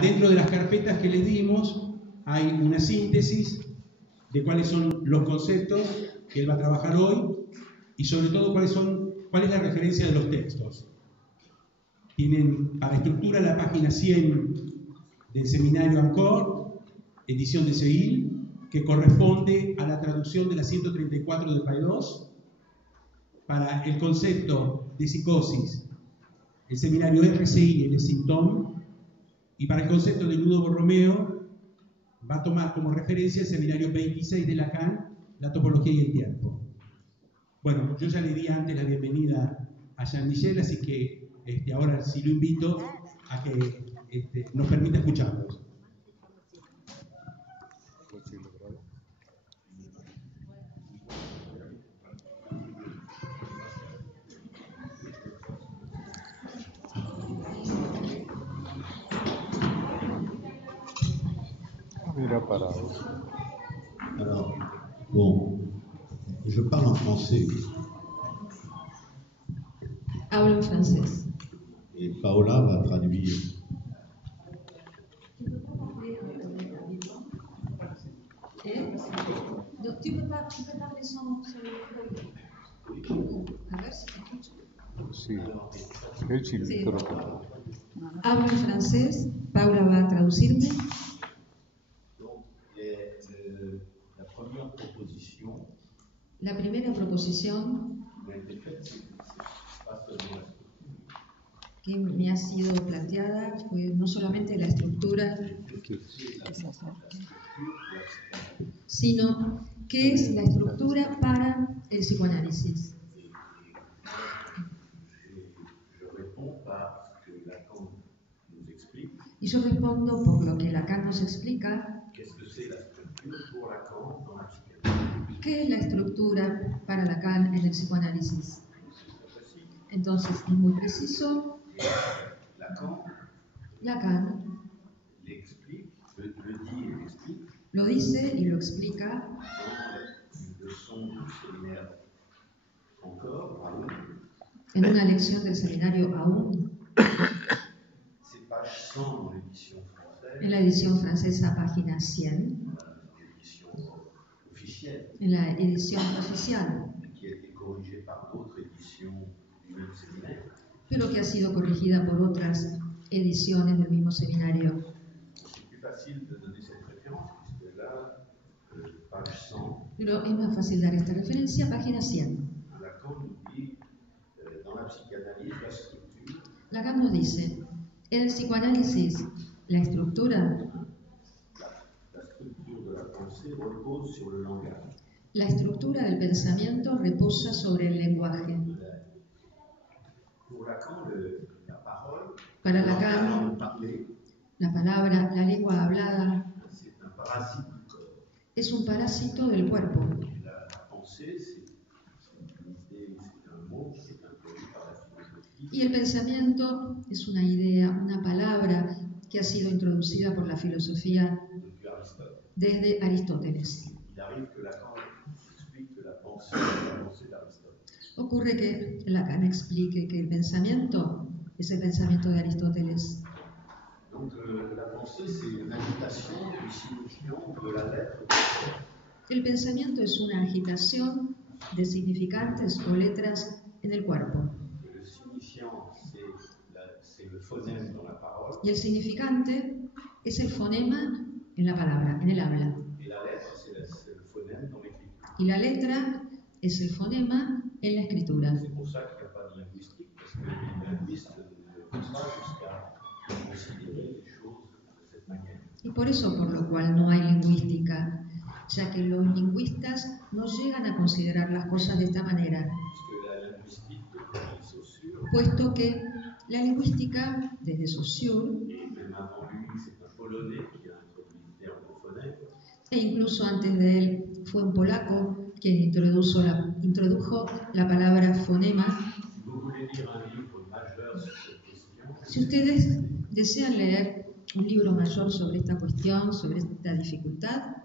Dentro de las carpetas que les dimos hay una síntesis de cuáles son los conceptos que él va a trabajar hoy y sobre todo cuál es la referencia de los textos. Tienen para estructura la página 100 del seminario ANCOR, edición de Seguil, que corresponde a la traducción de la 134 de Paidós. Para el concepto de psicosis, el seminario RCI y el Symptom. Y para el concepto de Ludo Borromeo, va a tomar como referencia el seminario 26 de Lacan, la topología y el tiempo. Bueno, yo ya le di antes la bienvenida a Jean-Michel, así que ahora sí lo invito a que nos permita escucharlos. Alors, bon, je parle en français. Hablo en francés. Et Paola va traduire. Donc tu peux parler sans a ver si te escucho. Sí, el micrófono. Hablo en francés, Paula va a traducirme. Donc, la première proposition La primera proposición qui a été faite, c'est pas seulement la structure, que me ha sido planteada fue no solamente la estructura, sino qué es la estructura para el psicoanálisis. Je réponds par ce que Lacan nous explique. Y yo respondo por lo que Lacan nos explica. Qu'est-ce que c'est la structure pour Lacan dans la psychanalyse? ¿Qué es la estructura para Lacan en el psicoanálisis? Entonces, es muy preciso. Lacan l'explique, le dit et l'explique. Lo dice y lo explica en una lección del seminario Aún, en la edición francesa, página 100, en la edición oficial, pero que ha sido corrigida por otras ediciones del mismo seminario. Pero es más fácil dar esta referencia, página 100. Lacan nos dice, en el psicoanálisis, la estructura del pensamiento reposa sobre el lenguaje. Para Lacan, la palabra, la lengua hablada, es un parásito del cuerpo. Y el pensamiento es una idea, una palabra que ha sido introducida por la filosofía desde Aristóteles. Ocurre que Lacan explique que el pensamiento es el pensamiento de Aristóteles. El pensamiento es una agitación de significantes o letras en el cuerpo. Y el significante es el fonema en la palabra, en el habla. Y la letra es el fonema en la escritura. Y por eso, por lo cual no hay lingüística, ya que los lingüistas no llegan a considerar las cosas de esta manera, puesto que la lingüística, desde Saussure, e incluso antes de él fue un polaco quien introdujo la palabra fonema. Si ustedes desean leer un libro mayor sobre esta cuestión, sobre esta dificultad,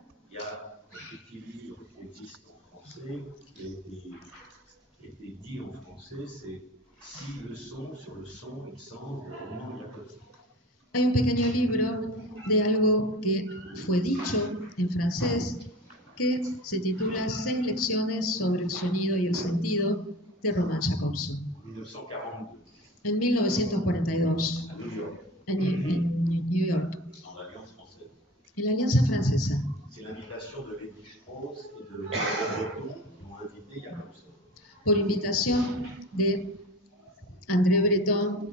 Hay un pequeño libro de algo que fue dicho en francés que se titula 6 lecciones sobre el sonido y el sentido de Roman Jakobson. 1942, En 1942, à New York, en New York, dans l'Alliance française. en la Alianza Francesa, C'est l'invitation de Lévi Strauss et de Breton qui ont invité Jacobson. por invitación de André Breton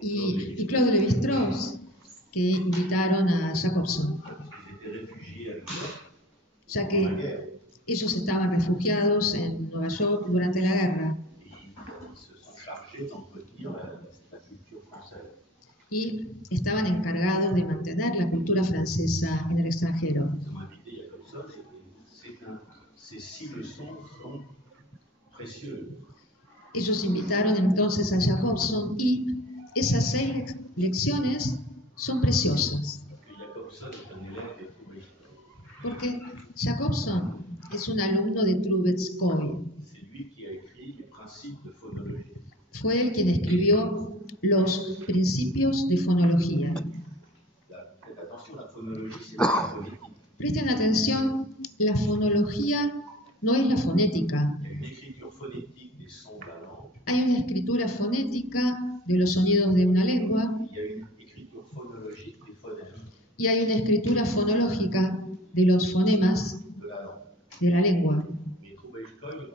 y Claude Lévi-Strauss, que invitaron a Jakobson, Ils étaient réfugiés à New York ya pendant la que guerre. ellos estaban refugiados en Nueva York durante la guerra Et ils se sont chargés d'entretenir la culture française. y estaban encargados de mantener la cultura francesa en el extranjero. Ils ont invité Jacobson et ces 6 leçons sont précieuses. Ellos invitaron entonces a Jakobson y esas 6 lecciones son preciosas, Parce que Jacobson est un élève des Trubetskoy. porque Jakobson es un alumno de Trubetskoy. C'est lui qui a écrit les principes de phonologie. Fue él quien escribió los principios de fonología. Faites attention, la phonologie, c'est pas la phonétique. Presten atención, la fonología no es la fonética. Il y a une écriture phonétique des sons de la langue. Hay una escritura fonética de los sonidos de una lengua Il y a une écriture phonologique des phonèmes y hay una escritura fonológica de los fonemas de la langue. de la lengua. Mais Trubetskoy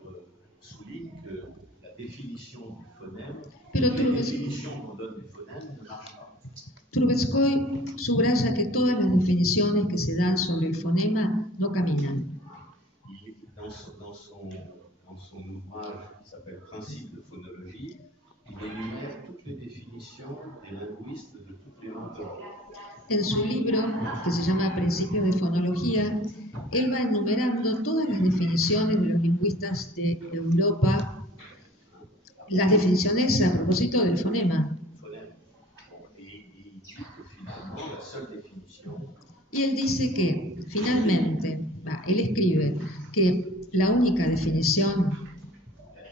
souligne que la définition du phonème, Pero la définition qu'on donne du phonème ne marche pas. Trubetskoy subraya que todas las definiciones que se dan sobre el fonema no caminan. Dans son ouvrage qui s'appelle Principes de phonologie, il énumère toutes les définitions des linguistes de toutes les langues d'Europe. En su libro, que se llama Principios de Fonología, él va enumerando todas las definiciones de los lingüistas de Europa, las definiciones a propósito del fonema. Et il dit que finalement, la seule définition, Y él dice que, finalmente, él escribe que la única definición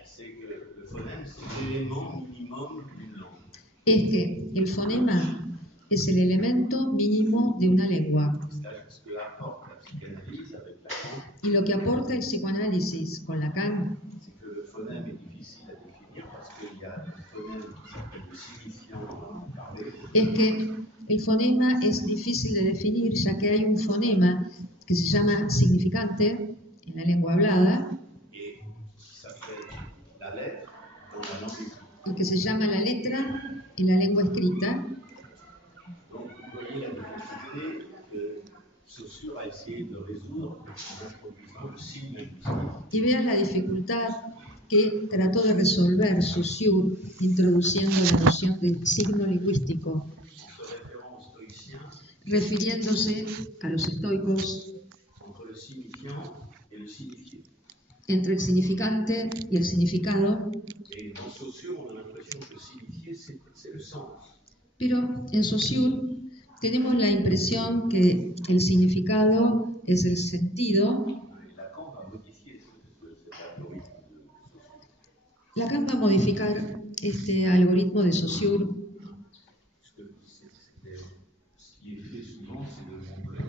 c'est que le phonème, c'est l'élément minimum d'une langue. es que el fonema es el elemento mínimo de una lengua. C'est ce que apporte la psychanalyse avec Lacan, Y lo que aporta el psicoanálisis con Lacan c'est que le phonème est difficile à définir parce qu'il y a un phonème qui s'appelle le signifiant en parler. es que el fonema es difícil de definir, ya que hay un fonema que se llama significante en la lengua hablada Et qui s'appelle la lettre dans la langue écrite. y que se llama la letra en la lengua escrita. Donc, vous voyez la difficulté que Saussure a essayé de résoudre en introduisant le signe linguistique. Y vean la dificultad que trató de resolver Saussure introduciendo la noción del signo lingüístico, En se référant aux stoïciens refiriéndose a los estoicos entre le signifiant et le signifié. entre el significante y el significado. Et dans Saussure, on a l'impression que le signifié, c'est le sens. Pero en Saussure tenemos la impresión que el significado es el sentido. Et Lacan va modifier cet algorithme de Saussure. Lacan va a modificar este algoritmo de Saussure, Parce que ce qui est fait souvent, c'est de montrer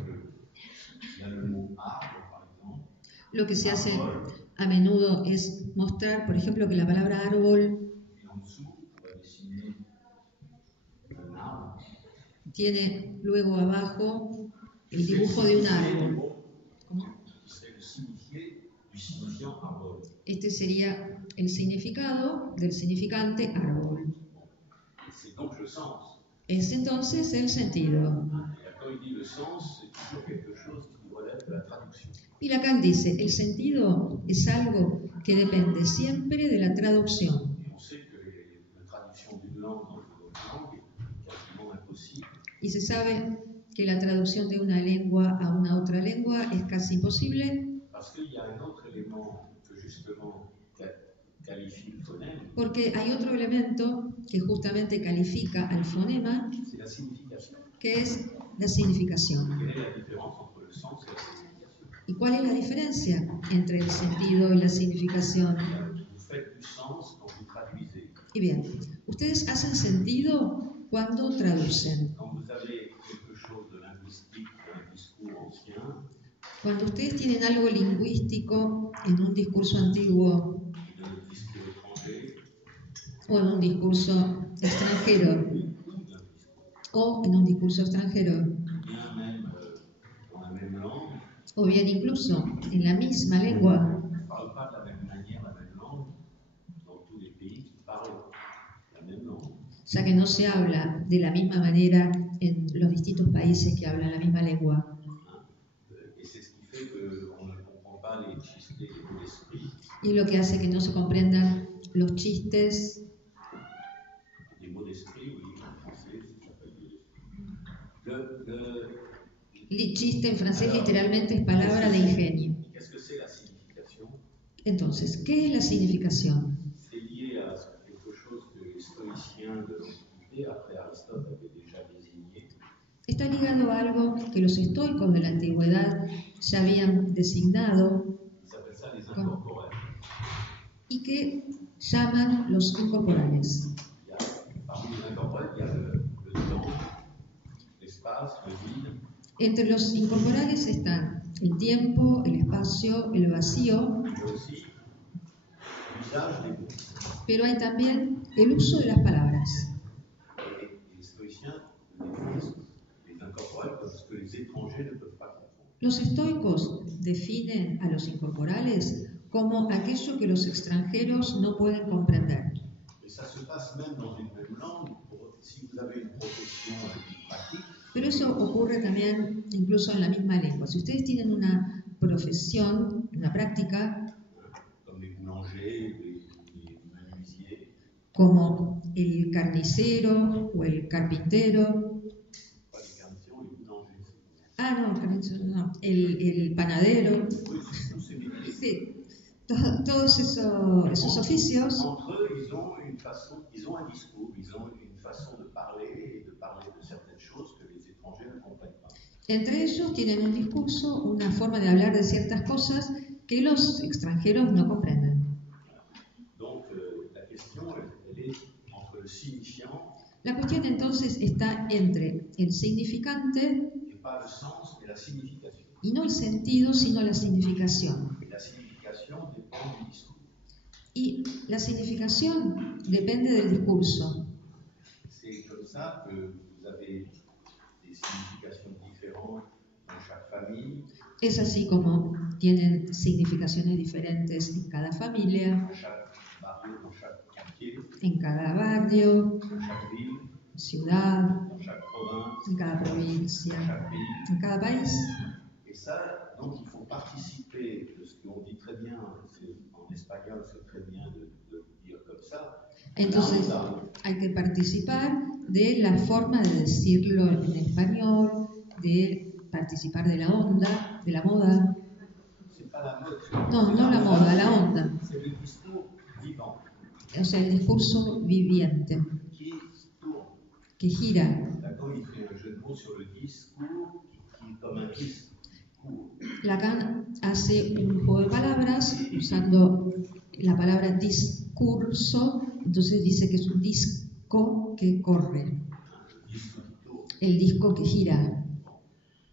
qu'il y a le mot arbre, par exemple. lo que se hace a menudo es mostrar, por ejemplo, que la palabra árbol Et en dessous, on va dessiner un arbre. tiene luego abajo el dibujo de un árbol. ¿Cómo? C'est le signifié du signifiant arbre. Este sería el significado del significante árbol. C'est donc le sens. Es entonces el sentido. Et quand il dit le sens, c'est toujours quelque chose qui relève de la traduction. Y Lacan dice, el sentido es algo que depende siempre de la traducción. Et on sait que la traduction d'une langue dans une autre langue est quasiment impossible. Y se sabe que la traducción de una lengua a una otra lengua es casi imposible Parce qu'il y a un autre élément que justement qualifie le phonème, porque hay otro elemento que justamente califica al fonema, c'est la signification. que es la significación. Quelle est la différence entre le sens et la signification? ¿Y cuál es la diferencia entre el sentido y la significación? Vous faites du sens quand vous traduisez. Y bien, ustedes hacen sentido cuando traducen. Quand vous avez quelque chose de linguistique, un discours ancien, Cuando ustedes tienen algo lingüístico en un discurso antiguo de notre discours étranger, o en un discurso extranjero, ou d'un discours, o en un discurso extranjero, bien même dans la même langue, o bien incluso en la misma lengua, on ne parle pas de la même manière, la même langue, dans tous les pays qui parlent la même langue. ya que no se habla de la misma manera en los distintos países que hablan la misma lengua. Et c'est ce qui fait qu'on ne comprend pas les chistes et les mots d'esprit. Y lo que hace que no se comprendan los chistes. Les mots d'esprit, oui, en français, ça s'appelle mots d'esprit. Chiste en francés literalmente es palabra de ingenio. Qu'est-ce que c'est la signification? Entonces, ¿qué es la significación? C'est lié à quelque chose que les stoïciens de l'Antiquité, après Aristote, avaient déjà désigné. Está ligado a algo que los estoicos de la antigüedad ya habían designado Ils appellent ça les incorporels. y que llaman los incorporales. Parmi les incorporels, il y a le temps, l'espace, le vide. Entre los incorporales están el tiempo, el espacio, el vacío, Il y a aussi l'usage des mots. pero hay también el uso de las palabras. Et les stoïciens définissent les incorporels comme ce que les étrangers ne peuvent pas comprendre. Los estoicos definen a los incorporales como aquello que los extranjeros no pueden comprender. Et ça se passe même dans une même langue. Si vous avez une profession pratique, Pero eso ocurre también incluso en la misma lengua. Si ustedes tienen una profesión, una práctica, comme les boulangers, les menuisiers, como el carnicero o el carpintero, pas les carnissiers, les boulangers. no, el carnicero no, el panadero, Oui, c'est tous ces métiers. sí, todos esos oficios, Entre eux, ils ont une façon, ils ont un discours, ils ont une façon de parler et de parler de certaines choses que les étrangers ne comprennent pas. entre ellos tienen un discurso, una forma de hablar de ciertas cosas que los extranjeros no comprenden. Donc, la question, elle est entre le signifiant La cuestión entonces está entre el significante et pas le sens, mais la signification. y no el sentido, sino la significación. Et la signification dépend du discours. Y la significación depende del discurso. C'est comme ça que vous avez des significations différentes dans chaque famille, Es así como tienen significaciones diferentes en cada familia, dans chaque barrio, dans chaque quartier, en cada barrio, dans chaque ville, ciudad, dans chaque province, en cada provincia, dans chaque pays. en cada país. Et ça, donc, il faut participer de ce qu'on dit très bien, en espagnol, c'est très bien de dire comme ça. Entonces hay que participar de la forma de decirlo en español, de participar de la onda, de la moda. C'est pas la mode. No, no la moda, la onda. C'est le discours vivant O sea, el discurso viviente qui tourne. que gira. Lacan, il fait un jeu de mots sur le discours qui est comme un discours. Lacan hace un juego de palabras usando la palabra discurso, entonces dice que es un disco que corre, Le disque qui tourne. el disco que gira.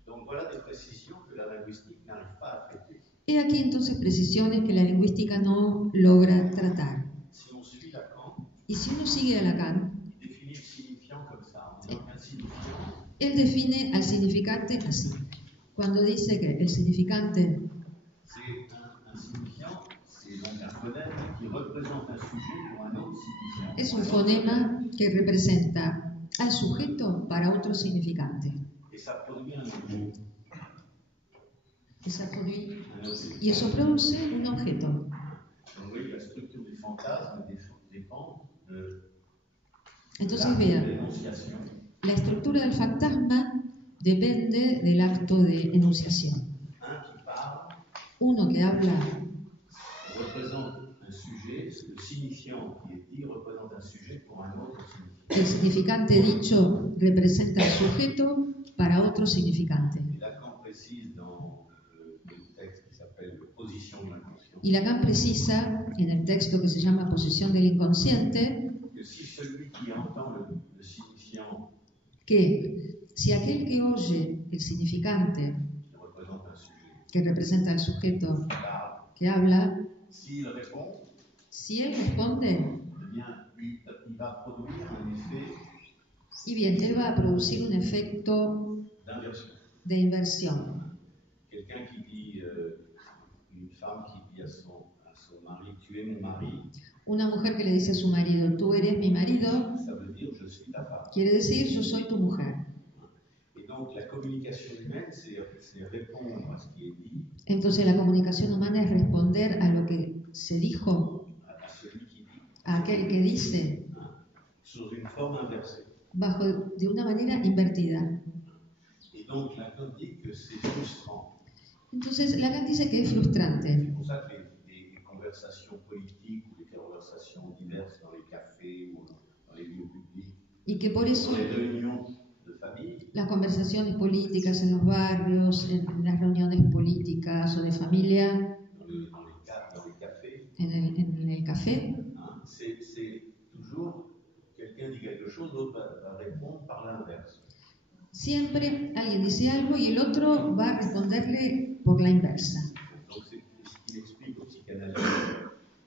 Donc voilà des précisions que la linguistique n'arrive pas à traiter. He aquí entonces precisiones que la lingüística no logra tratar. Si on suit Lacan, Y si uno sigue a Lacan, il définit le signifiant comme ça, en disant qu'un signifiant, él define al significante así. Cuando dice que el significante c'est un signifiant, c'est donc un phonème qui représente un sujet pour un autre signifiant. es un fonema que representa al sujeto para otro significante. Et ça produit un objet. Y eso produce un objeto. Donc oui, la structure du fantasme dépend de Entonces la vean, dénonciation. la estructura del fantasma depende del acto de enunciación. Un qui parle Uno que habla représente un sujet, le signifiant qui est dit représente un sujet pour un autre signifiant. el significante dicho representa el sujeto para otro significante. Et Lacan précise dans le texte qui s'appelle Position de l'inconscient Y Lacan precisa en el texto que se llama Posición del Inconsciente que si celui qui entend le signifiant que si aquel que oye el significante qui représente un sujet, que representa al sujeto parle, que habla, s'il répond, si él responde, eh bien, il va produire un effet y bien, él va a producir un efecto d'inversion. de inversión. Quelqu'un qui dit, une femme qui dit à son mari, tu es mon mari, Una mujer que le dice a su marido, tú eres mi marido, ça veut dire je suis ta femme. quiere decir, yo soy tu mujer. Et donc la communication humaine, c'est répondre à ce qui est dit, Entonces la comunicación humana es responder a lo que se dijo, à celui qui dit, a aquel que dice, sous une forme inversée. de una manera invertida. Et donc Lacan dit que c'est frustrant. Entonces Lacan dice que es frustrante. C'est pour ça que les conversations politiques ou les conversations diverses dans les cafés ou dans les lieux publics, Y que por eso dans les réunions de famille, las conversaciones políticas en los barrios, en las reuniones políticas o de familia, dans les cafés, en el café, hein, c'est toujours quelqu'un dit quelque chose, l'autre va répondre par l'inverse. siempre alguien dice algo y el otro va a responderle por la inversa. Donc c'est ce qu'il explique aux psychanalystes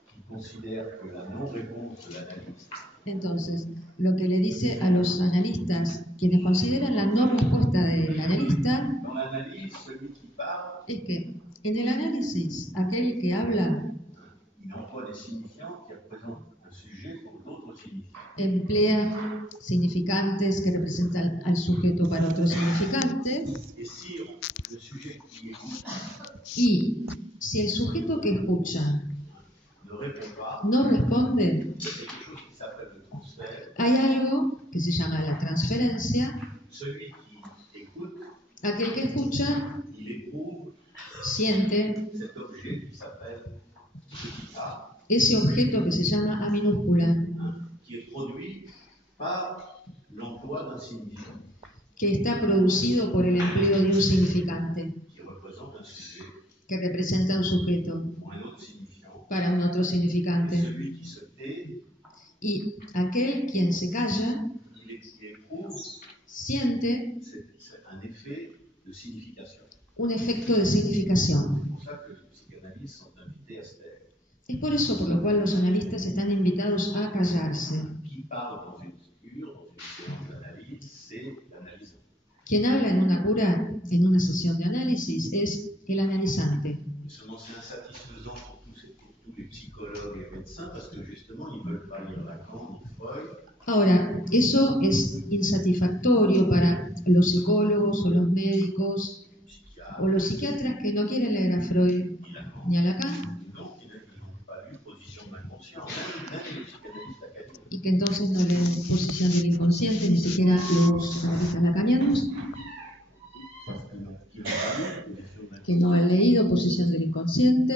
qui considèrent que la non-réponse de l'analyste, Entonces, lo que le dice a los analistas, quienes consideran la no respuesta del analista, dans l'analyse, celui qui parle, es que en el análisis, aquel que habla il emploie des signifiants qui représentent un sujet pour d'autres signifiants. emplea significantes que representan al sujeto para otro significante, Et si le sujet qui écoute y si el sujeto que escucha ne répond pas, no responde, il y a quelque chose qui s'appelle le transfert. hay algo que se llama la transferencia. Celui qui écoute, Aquel que escucha il éprouve siente cet objet qui s'appelle petit a, ese objeto que se llama A minúscula, hein, qui est produit par l'emploi d'un signifiant que está producido por el empleo de un significante qui représente un sujet que representa un sujeto ou un autre signifiant. para un otro significante. Celui qui se tait, Y aquel quien se calla il éprouve siente c'est un effet de signification. un efecto de significación. C'est pour ça que les psychanalystes sont invités à se taire. Es por eso por lo cual los analistas están invitados a callarse. Qui parle dans une cure, dans une séance d'analyse, c'est l'analysant. Quien habla en una cura, en una sesión de análisis, es el analizante. Et seulement c'est insatisfaisant pour tous les psychologues et médecins parce que justement ils ne veulent pas lire Lacan ni Freud. Ahora, eso es insatisfactorio para los psicólogos o los médicos o los psiquiatras que no quieren leer a Freud ni a Lacan Donc ils n'ont pas lu Position de l'inconscient, même les psychanalystes académiques. y que entonces no leen Posición del Inconsciente, ni siquiera los analistas lacanianos, Parce qu'ils n'ont pas lu Position de que no han leído Posición del Inconsciente.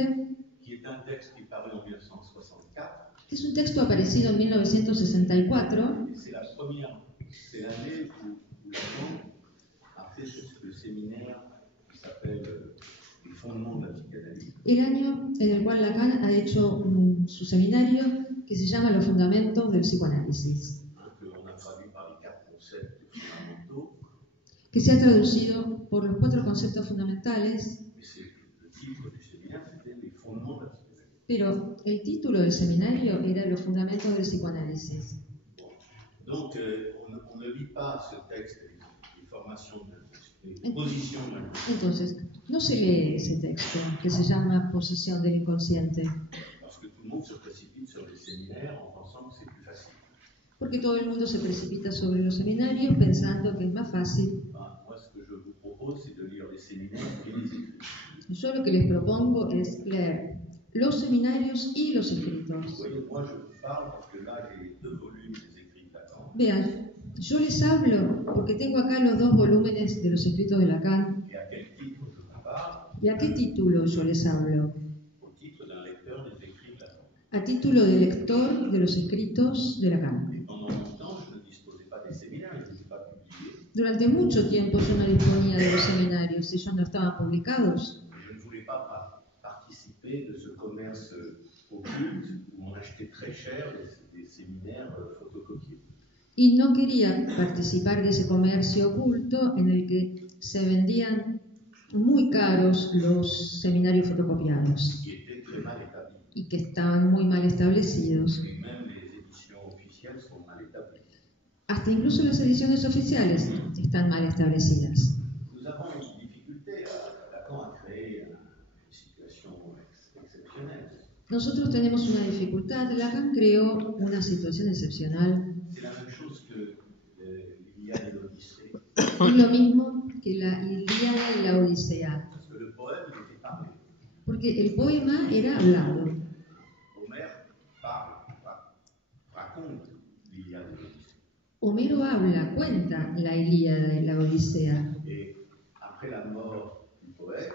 qui est un texte qui est paru en 1964. Es un texto aparecido en 1964 Et c'est l'année où Lacan a fait le séminaire qui s'appelle Les fondements de la psychanalyse. el año en el cual Lacan ha hecho su seminario que se llama Los Fundamentos del Psicoanálisis, Que l'on a traduit par les 4 concepts fondamentaux, que se ha traducido por los 4 conceptos fundamentales, mais c'est le titre du séminaire, c'était Les fondements de la psychanalyse. pero el título del seminario era Los Fundamentos del Psicoanálisis. Bon. Donc, on ne lit pas ce texte, les formations les positions de l'inconscient, Entonces, no se lee ese texto que se llama Posición del Inconsciente, parce que tout le monde se précipite sur les séminaires en pensant que c'est plus facile. porque todo el mundo se precipita sobre los seminarios pensando que es más fácil. Enfin, moi, ce que je vous propose, c'est de lire les séminaires et les écrits. Yo lo que les propongo es leer los seminarios y los Vous escritos. voyez, moi, je vous parle parce que là, j'ai les 2 volumes des écrits de Lacan. Vean, yo les hablo porque tengo acá los 2 volúmenes de los escritos de Lacan. Et à quel titre je vous parle? ¿Y a qué título yo les hablo? Au titre d'un lecteur des écrits de Lacan. A título de lector de los escritos de Lacan. Et pendant longtemps, je ne disposais pas des séminaires, je ne les ai pas publiés. Durante mucho tiempo yo no disponía de los seminarios, ellos no estaban publicados. Je ne voulais pas participer de ce commerce occulte où on achetait très cher des séminaires photocopiés. y no quería participar de ese comercio oculto en el que se vendían muy caros los seminarios fotocopiados qui était très mal établi. y que estaban muy mal establecidos. Et même les éditions officielles sont mal établies. Hasta incluso las ediciones oficiales están mal establecidas. Nous avons une difficulté. Lacan a créé une situation exceptionnelle. Nosotros tenemos una dificultad. Lacan creó una situación excepcional. C'est la même chose que l'Iliade et l'Odyssée. Es lo mismo que la Ilíada y la Odisea. Parce que le poème, il était parlé. Porque el poema era hablado. Homère raconte l'Iliade et l'Odyssée. Homero habla, cuenta la Ilíada y la Odisea. Et après la mort du poète,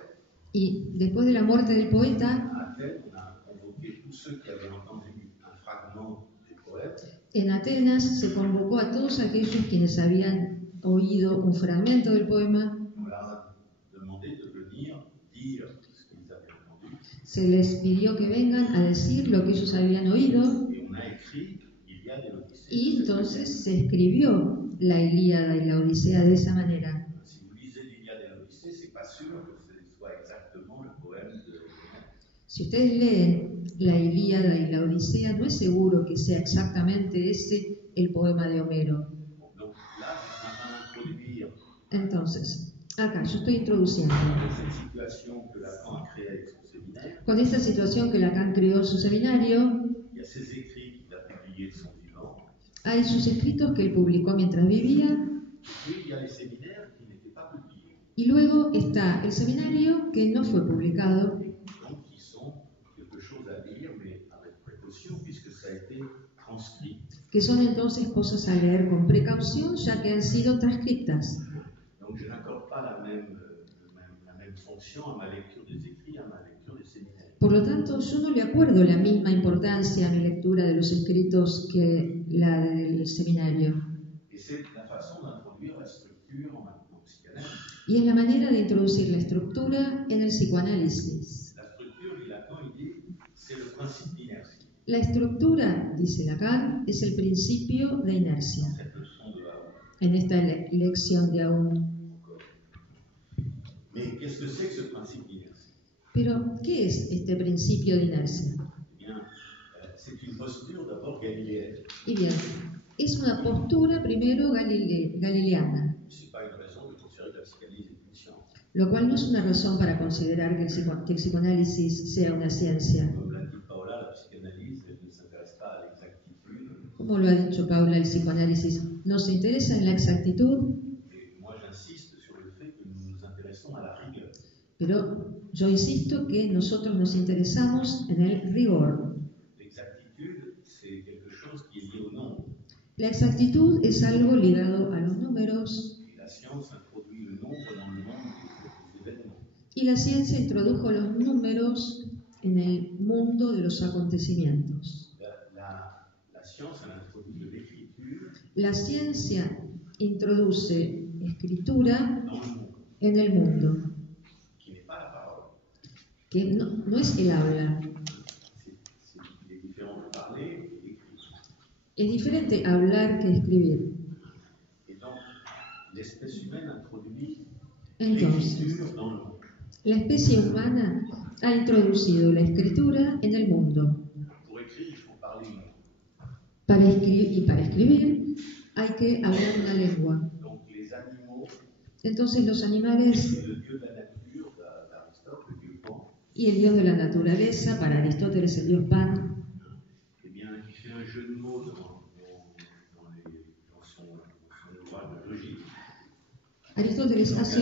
Y después de la muerte del poeta, à Athènes, on a convoqué tous ceux qui avaient entendu un fragment du poète. en Atenas se convocó a todos aquellos quienes habían oído un fragmento del poema. On leur a demandé de venir dire ce qu'ils avaient entendu. Se les pidió que vengan a decir lo que ellos habían oído. Et on a écrit l'Iliade et l'Odyssée. Y entonces se escribió la Ilíada y la Odisea de esa manera. Si vous lisez l'Iliade et l'Odyssée, c'est pas sûr que ce soit exactement le poème de Homère. Si ustedes leen la Ilíada y la Odisea, no es seguro que sea exactamente ese el poema de Homero. Donc là, je suis en train d'introduire Entonces, acá yo estoy introduciendo cette situation que Lacan a créée avec son séminaire. con esta situación que Lacan creó en su seminario. Il y a ses écrits qu'il a publiés de son vivant. Hay sus escritos que él publicó mientras vivía. Puis il y a les séminaires qui n'étaient pas publiés. Y luego está el seminario que no fue publicado, Donc qui sont quelque chose à lire, mais avec précaution, puisque ça a été transcrit. que son entonces cosas a leer con precaución, ya que han sido transcriptas. Donc je n'accorde pas la même fonction à ma lecture des écrits, à ma lecture des séminaires. Por lo tanto, yo no le acuerdo la misma importancia a mi lectura de los escritos que la del seminario. Et c'est la façon d'introduire la structure en psychanalyse. Y es la manera de introducir la estructura en el psicoanálisis. La structure, dit Lacan, il dit, c'est le principe d'inertie. La estructura, dice Lacan, es el principio de inercia. Cette leçon de Lacan. En esta lección de Aún. Mais qu'est-ce que c'est que ce principe d'inertie? Pero, ¿qué es este principio de inercia? Eh bien, c'est une posture d'abord galiléenne. Y bien, es una postura primero galileana, Ce n'est pas une raison de considérer que la psychanalyse est une science. lo cual no es una razón para considerar que el psicoanálisis sea una ciencia. Comme l'a dit Paola, la psychanalyse elle ne s'intéresse pas à l'exactitude. Como lo ha dicho Paula, el psicoanálisis no se interesa en la exactitud, Et moi, j'insiste sur le fait que nous nous intéressons à la rigueur. pero yo insisto que nosotros nos interesamos en el rigor. L'exactitude, c'est quelque chose qui est lié au nombre. La exactitud es algo ligado a los números Et la science introduit le nombre dans le monde des événements. y la ciencia introdujo los números en el mundo de los acontecimientos. La science, elle introduit de l'écriture La ciencia introduce escritura dans le monde, en el mundo, qui n'est pas la parole. que no es el habla. Il est différent de parler et d'écrire. Es diferente hablar que escribir. Et donc, l'espèce humaine introduit Entonces, l'écriture dans le monde. la especie humana ha introducido la escritura en el mundo. Pour écrire, il faut parler une langue. Para escribir hay que hablar una lengua. Donc, les animaux, Entonces los animales c'est le dieu de la nature d'Aristote, le dieu Pan. y el dios de la naturaleza, para Aristóteles el dios Pan, Eh bien, il fait un jeu de mots dans son ouvrage de logique. Aristóteles hace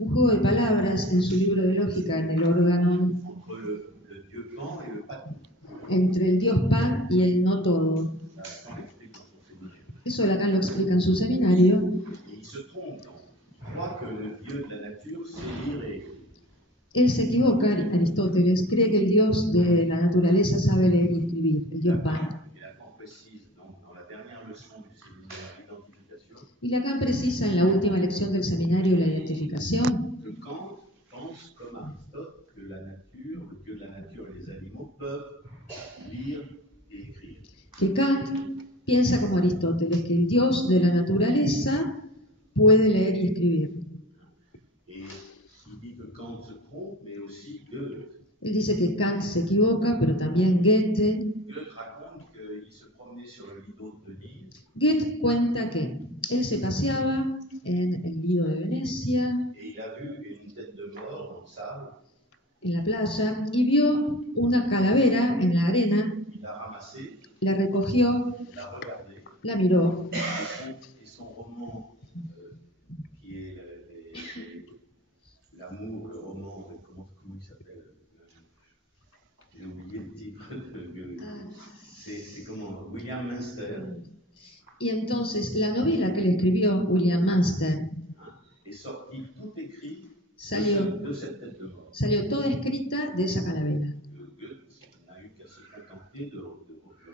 un juego de palabras en su libro de lógica, en el órgano, Entre le dieu Pan et le Patou. entre el dios Pan y el no todo. Lacan l'explique dans son séminaire. Eso Lacan lo explica en su seminario. Et il se trompe. Il croit que le dieu de la nature, c'est lire et écrire. Él se equivoca, Aristóteles, cree que el dios de la naturaleza sabe leer y escribir, el dios Pan. Et Lacan précise donc, dans la dernière leçon du séminaire Identification Y Lacan precisa en la última lección del seminario la identificación, que Kant pense comme Aristote que la nature, le dieu de la nature et les animaux peuvent lire et écrire. que Kant piensa como Aristóteles, que el Dios de la naturaleza puede leer y escribir. Et il dit que Kant se trompe, mais aussi Goethe. Él dice que Kant se equivoca, pero también Goethe. Goethe raconte qu'il se promenait sur le Lido de Venise Goethe cuenta que él se paseaba en el Lido de Venecia, et il a vu une tête de mort dans le sable. en la playa, y vio una calavera en la arena, Il l'a ramassée, la recogió, il l'a regardée. la miró. Et son roman, qui est L'amour, le roman, comment il s'appelle j'ai oublié le titre de c'est comment William Münster. Y entonces la novela que le escribió William Münster est sortie tout écrit salió, de cette tête de mort. salió toda escrita de esa calavera. Goethe n'a eu qu'à se contenter de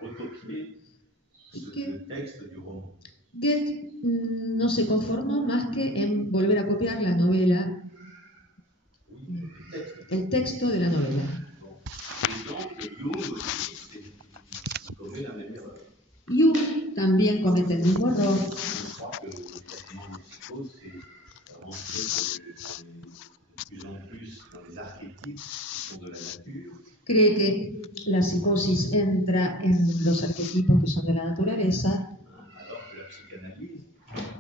recopier le texte du roman. Goethe no se conformó más que en volver a copiar la novela, el texto de la novela. Et donc Jung aussi commet la même erreur. Jung también comete el mismo error. Je crois que le traitement de psychose, c'est rentrer de plus en plus dans les archétypes qui sont de la nature. Cree que la psicosis entra en los arquetipos que son de la naturaleza, Alors que la psychanalyse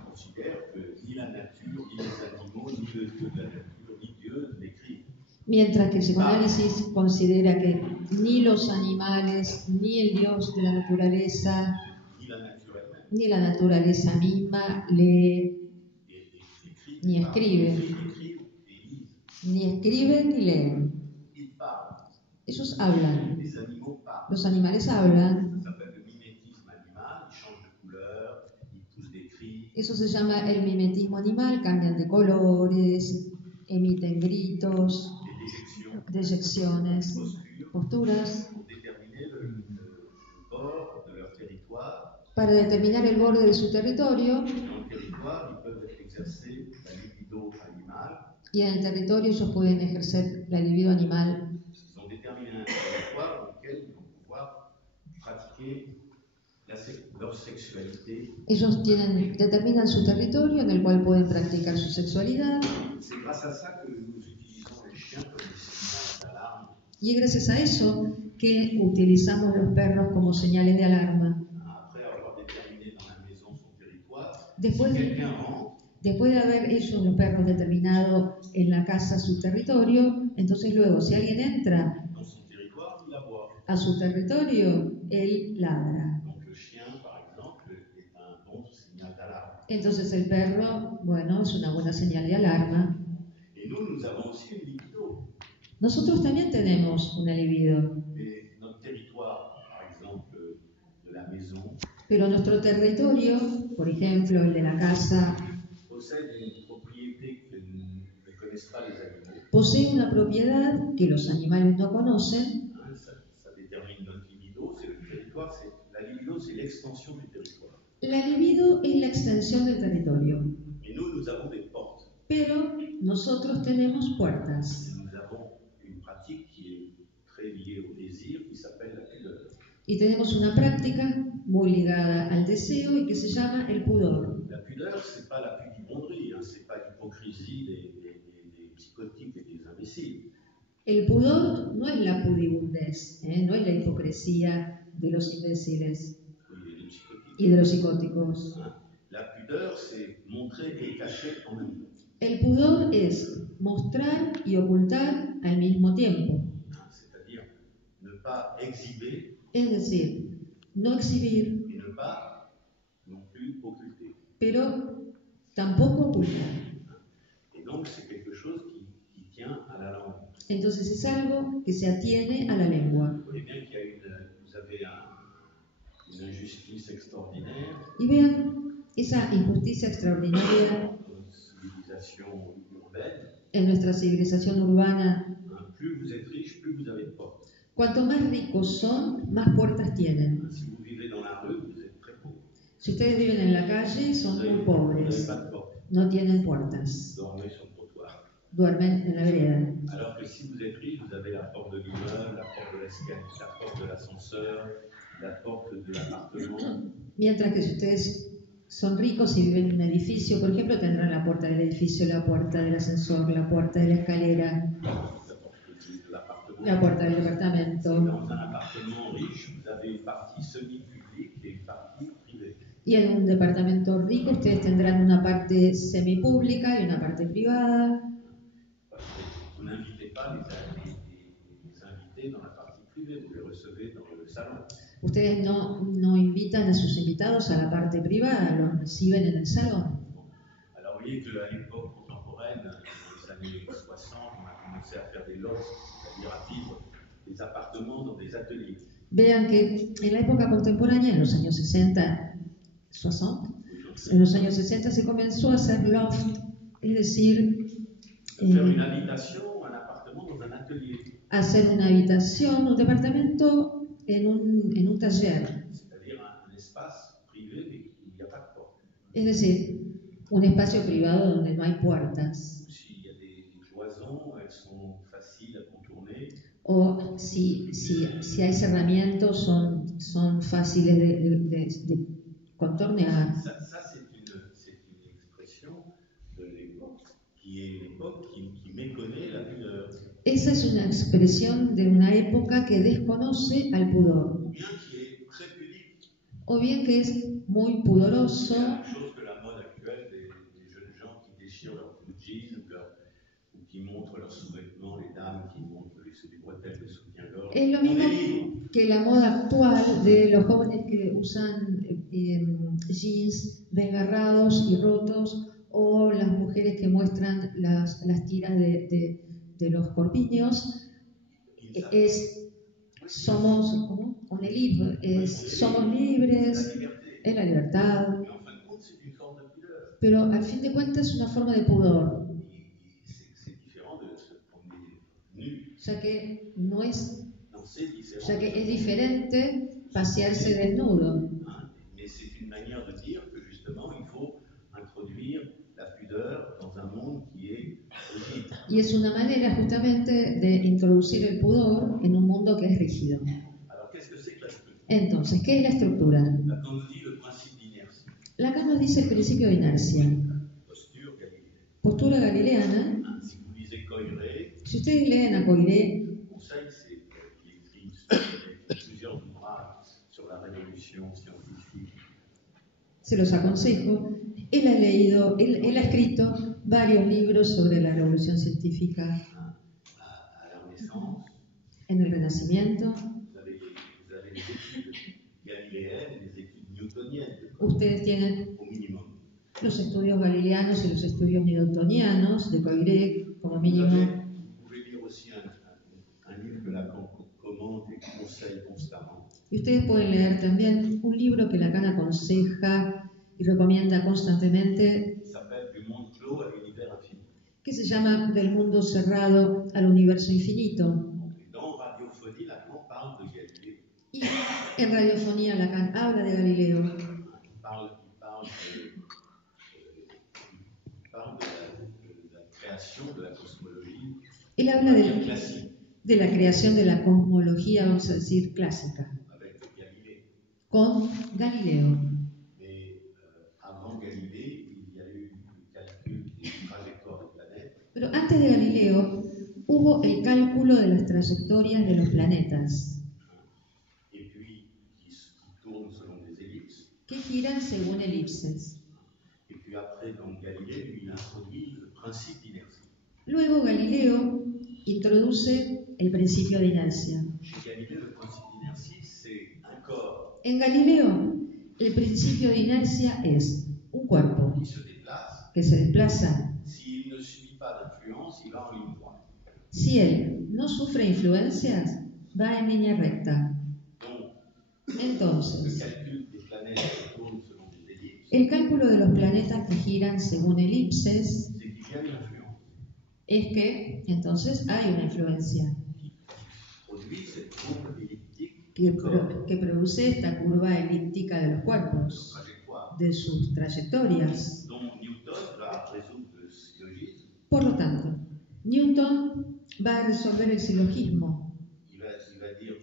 considère que ni la nature, ni les animaux, ni le Dieu de la nature, ni Dieu n'écrivent. mientras que el psicoanálisis considera que ni los animales, ni el Dios de la naturaleza, Ni la nature elle-même. ni la naturaleza misma lee, ni escribe, ni escriben ni leen. Ils parlent. Ellos hablan. Les animaux parlent. Los animales hablan. Ça s'appelle le mimétisme animal. Ils changent de couleur, ils poussent des cris. Eso se llama el mimetismo animal, cambian de colores, emiten gritos, deyecciones, posturas, Pour déterminer le bord de leur territoire. para determinar el borde de su territorio, Dans le territoire, ils peuvent exercer la libido animale. y en el territorio ellos pueden ejercer la libido animal. Ils ont déterminé un territoire dans lequel ils vont pouvoir pratiquer leur sexualité. Ellos determinan su territorio en el cual pueden practicar su sexualidad, C'est grâce à ça que nous utilisons les chiens comme des signaux d'alarme. y es gracias a eso que utilizamos los perros como señales de alarma. Après avoir déterminé dans la maison son territoire, Después si de, quelqu'un rentre, después de haber ellos, los perros, determinado en la casa su territorio, entonces luego, si alguien entra dans son territoire, il aboie. a su territorio, él ladra. Donc le chien, par exemple, est un bon signal d'alarme. Entonces el perro, bueno, es una buena señal de alarma. Et nous avons aussi une libido. Nosotros también tenemos una libido, Et notre territoire, par exemple, de la maison, pero nuestro territorio, por ejemplo, el de la casa, possède une propriété que ne connaissent pas les animaux. posee una propiedad que los animales no conocen. Ça détermine notre libido, c'est le territoire, la libido, c'est l'extension du territoire. La libido es la extensión del territorio, Et nous avons des portes. pero nosotros tenemos puertas. Et nous avons une pratique qui est très liée au désir, qui s'appelle la pudeur. Y tenemos una práctica muy ligada al deseo y que se llama el pudor. La pudeur, c'est pas la pudibonderie, hein, c'est pas l'hypocrisie des psychotiques et des imbéciles. El pudor no es la pudibundez, no es la hipocresía de los imbéciles Oui, des psychotiques. y de los psicóticos. La pudeur, c'est montrer et cacher en même temps. El pudor es mostrar y ocultar al mismo tiempo, C'est-à-dire ne pas exhiber es decir, no exhibir, et ne pas non plus occulter. pero tampoco ocultar. Et donc, c'est quelque chose qui tient à la langue. Entonces es algo que se atiene a la lengua. Vous voyez bien qu'il y a vous avez une injustice extraordinaire Y vean esa injusticia extraordinaria dans notre civilisation urbaine. en nuestra civilización urbana. Plus vous êtes riche, plus vous avez de portes. Cuanto más ricos son, más puertas tienen. Si vous vivez dans la rue, vous êtes très pauvre. Si ustedes viven en la calle, son muy pobres, Vous n'avez pas de porte. no tienen puertas, Vous dormez sur le trottoir. duermen en la vereda. Alors que si vous êtes riche, vous avez la porte de l'immeuble, la porte de l'escalier, la porte de l'ascenseur, la porte de l'appartement. Mientras que si ustedes son ricos y viven en un edificio, por ejemplo, tendrán la puerta del edificio, la puerta del ascensor, la puerta de la escalera, la puerta del departamento. Dans un appartement riche, vous avez une partie semi-publique et une partie privée. Y en un departamento rico ustedes tendrán una parte semipública y una parte privada. Vous n'invitez pas les invités dans la partie privée, vous les recevez dans le salon. Ustedes no invitan a sus invitados a la parte privada, los reciben en el salón. Alors, vous voyez qu'à l'époque contemporaine, dans les années 60, on a commencé à faire des lofts, c'est-à-dire à vivre des appartements dans des ateliers. Vean que en la época contemporánea, en los años 60, en los años 60 se comenzó a hacer loft, es decir, Faire une habitation, un appartement dans un atelier. hacer una habitación, un departamento en un taller. C'est-à-dire un espace privé, mais où il n'y a pas de porte. Es decir, un espacio privado donde no hay puertas. S'il y a des cloisons, elles sont faciles à contourner. O si hay cerramientos, son fáciles de contornear. Ça c'est une expression de l'époque, qui est l'époque qui méconnaît la pudeur. Esa es una expresión de una época que desconoce al pudor, Ou bien qui est très pudique. o bien que es muy pudoroso, C'est la même chose que la mode actuelle des jeunes gens qui déchirent leurs blue jeans ou qui montrent leurs sous-vêtements, les dames qui montrent les bretelles de soutien-gorge. es lo On est mismo libre. que la moda actual de los jóvenes que usan jeans desgarrados y rotos, o las mujeres que muestran las tiras de los corpiños. Somos, ¿cómo? On est libre, somos libres, es la libertad, Mais en fin de compte, c'est une forme de pudeur. pero al fin de cuentas es una forma de pudor, C'est différent de se promener nu. ya que no es, Non, c'est différent. ya que es diferente pasearse desnudo. Hein, mais c'est une manière de dire que justement, il faut introduire la pudeur dans un monde qui est rigide. Y es una manera justamente de introducir el pudor en un mundo que es rígido. Alors, qu'est-ce que c'est que la structure? Entonces, ¿qué es la estructura? Là, quand on nous dit le principe d'inertie, Lacan nos dice el principio de inercia. posture galiléenne. Postura galileana. Hein, si vous lisez Coiré, Si ustedes leen a Coiré, le conseil, c'est qu'il écrit plusieurs ouvrages sur la révolution scientifique. se los aconsejo, él ha escrito varios libros sobre la revolución científica À la Renaissance, en el Renacimiento. vous avez les études galiléennes et les études newtoniennes, Ustedes tienen au minimum. los estudios galileanos y los estudios newtonianos de Coiré como mínimo. Vous pouvez lire aussi un livre que Lacan commente et conseille constamment. Y ustedes pueden leer también un libro que Lacan aconseja y recomienda constantemente, Il s'appelle Du monde clos à l'univers infini. que se llama Del mundo cerrado al universo infinito. Et dans Radiophonie, Lacan parle de Galilée. Y en Radiofonía Lacan habla de Galileo. Il parle de la création de la cosmologie Él habla classique de la creación de la cosmología, vamos a decir, clásica, avec Galilée. con Galileo. Mais avant Galilée, il y a eu le calcul des trajectoires des planètes. Pero antes de Galileo hubo el cálculo de las trayectorias de los planetas, Et puis qui tourne selon des ellipses. que giran según elipses. Et puis après, donc Galilée, lui, il introduit le principe d'inertie. Luego Galileo introduce el principio de inercia. Chez Galilée, le principe d'inertie, c'est un corps En Galileo, el principio de inercia es un cuerpo qui se déplace. que se desplaza. S'il ne subit pas d'influence, il va en ligne droite. Si él no sufre influencias, va en línea recta. Donc, le Entonces, calcul des planètes qui tournent selon des ellipses, el cálculo de los planetas que giran según elipses c'est qu'il y a une influence es que entonces hay una influencia qui produit cette courbe elliptique que produce esta curva elíptica de los cuerpos, trajectoire de sus trayectorias. dont Newton va résoudre le syllogisme. Por lo tanto, Newton va a resolver el silogismo. Il va dire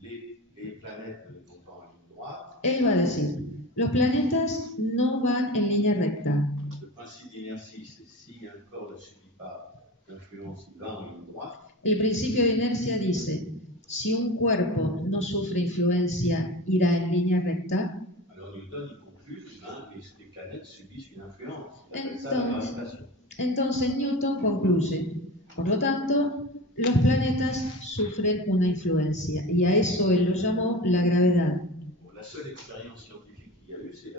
les planètes vont en ligne droite, Él va a decir, Los planetas no van en línea recta. Le principe d'inertie, c'est si un corps ne subit pas d'influence, il va en ligne droite. El principio de inercia dice, si un cuerpo no sufre influencia, irá en línea recta. Alors Newton, il conclut que les planètes subissent une influence. Il appelle ça la gravitation. Entonces Newton concluye, por lo tanto, los planetas sufren una influencia, y a eso él lo llamó la gravedad. Bon, la seule expérience scientifique qu'il y a eu, c'est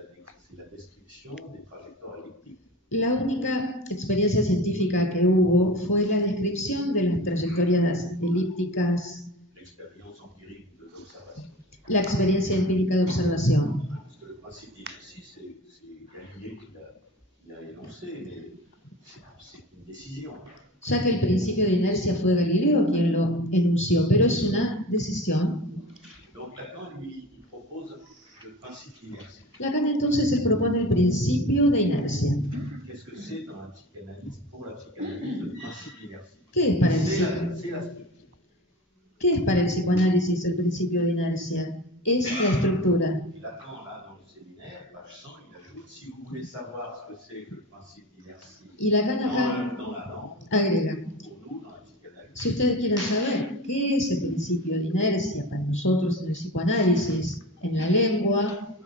la description des trajectoires elliptiques. La única experiencia científica que hubo fue la descripción de las trayectorias elípticas, L'expérience empirique de l'observation. la experiencia empírica de observación. Parce que le principe d'inertie, c'est Galilée qui l'a énoncé, mais c'est une décision. Ya que el principio de inercia fue Galileo quien lo enunció, pero es una decisión. Donc Lacan, lui, il propose le principe d'inertie. Lacan entonces él propone el principio de inercia. Qu'est-ce que c'est dans la psychanalyse, pour la psychanalyse, le principe d'inertie? ¿Qué es para el C'est la structure. ¿Qué es para el psicoanálisis el principio de inercia? Es la estructura. Et Lacan, là, dans le séminaire, page 100, il ajoute, si vous voulez savoir ce que c'est que le principe d'inertie Y Lacan acá dans la langue, agrega, pour nous, dans la psychanalyse, si ustedes quieren saber qué es el principio de inercia para nosotros en el psicoanálisis, en la lengua,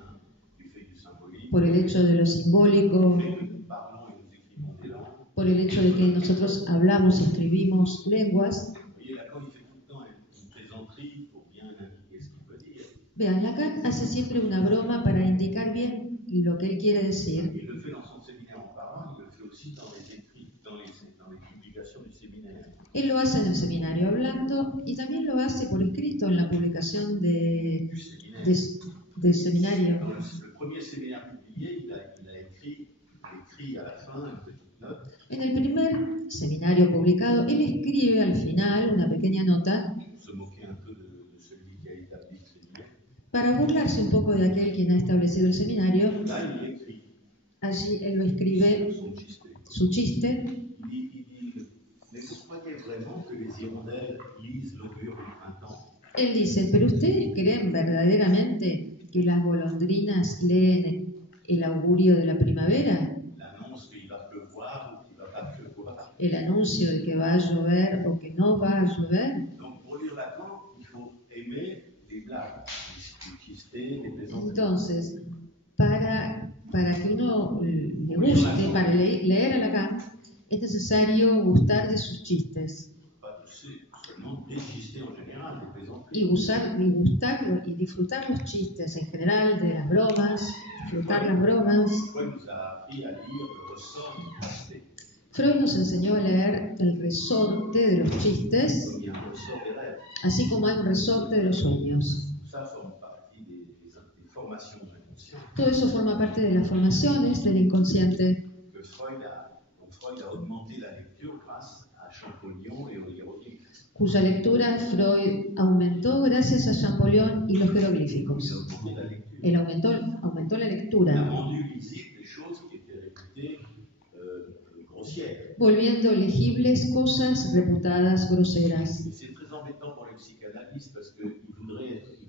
du fait du symbolique, por el hecho de lo simbólico, du fait que nous parlons et nous écrivons des langues. por el hecho de que nosotros hablamos y escribimos lenguas. Vous voyez, Lacan, il fait tout le temps une plaisanterie pour bien indiquer ce qu'il veut dire. Vean, Lacan hace siempre una broma para indicar bien lo que él quiere decir. Il le fait dans son séminaire en parlant, il le fait aussi dans les écrits, dans les publications du séminaire. Él lo hace en el seminario hablando y también lo hace por escrito en la publicación Du séminaire. del seminario. Dans le premier séminaire publié, il a écrit à la fin une petite note En el primer seminario publicado, él escribe al final una pequeña nota pour se moquer un peu de celui qui a établi le séminaire. para burlarse un poco de aquel quien ha establecido el seminario. Là, il écrit Allí él lo escribe son chiste. su chiste. Il dit, mais vous croyez vraiment que les hirondelles lisent l'augure du printemps? Él dice, ¿pero ustedes creen verdaderamente que las golondrinas leen el augurio de la primavera? L'annonce qu'il va pleuvoir ou qu'il ne va pas pleuvoir. El anuncio de que va a llover o que no va a llover. Donc, pour lire Lacan, il faut aimer les blagues, les chistés, les plaisanteries. Entonces, para que uno le guste, para leer a Lacan, es necesario gustar de sus chistes Pas de seulement des chistés en général, des plaisanteries. y gustarlo y disfrutar los chistes en general, de las bromas, disfrutar las bromas. Freud nous a appris à lire le ressort du chisté, Freud nos enseñó a leer el resorte de los chistes, comme il y a un ressort des rêves. así como hay un resorte de los sueños. Tout ça forme partie des formations de l'inconscient Todo eso forma parte de las formaciones del inconsciente, que Freud a augmenté la lecture grâce à Champollion et aux hiéroglyphes. cuya lectura Freud aumentó gracias a Champollion y los Il a jeroglíficos. augmenté la lecture. Él aumentó la Il a lectura, rendu lisibles des choses qui étaient réputées grossières. volviendo legibles cosas reputadas groseras. Et c'est très embêtant pour les psychanalystes parce qu'ils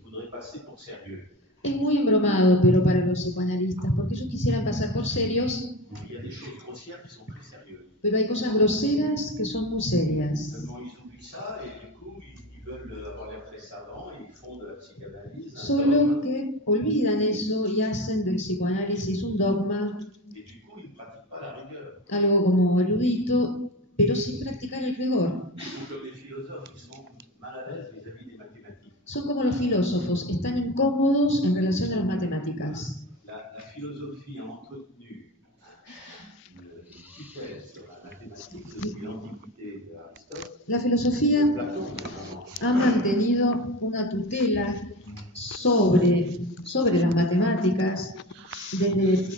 voudraient passer pour sérieux. Es muy embromado, pero para los psicoanalistas, porque ellos quisieran pasar por serios, Il y a des choses grossières qui sont très sérieuses. pero hay cosas groseras que son muy serias. Seulement ils oublient ça et du coup ils veulent avoir l'air très savants et ils font de la psychanalyse un Solo dogme. que olvidan eso y hacen del psicoanálisis un dogma, Et du coup ils ne pratiquent pas la rigueur. algo como erudito, pero sin practicar el rigor. Ils sont comme les philosophes, ils sont mal à l'aise vis-à-vis des mathématiques. Son como los filósofos, están incómodos en relación a las matemáticas. La philosophie a entretenu une tutelle sur la mathématique depuis l'Antiquité d'Aristote. La filosofía Platon, notamment. ha mantenido una tutela sobre las matemáticas desde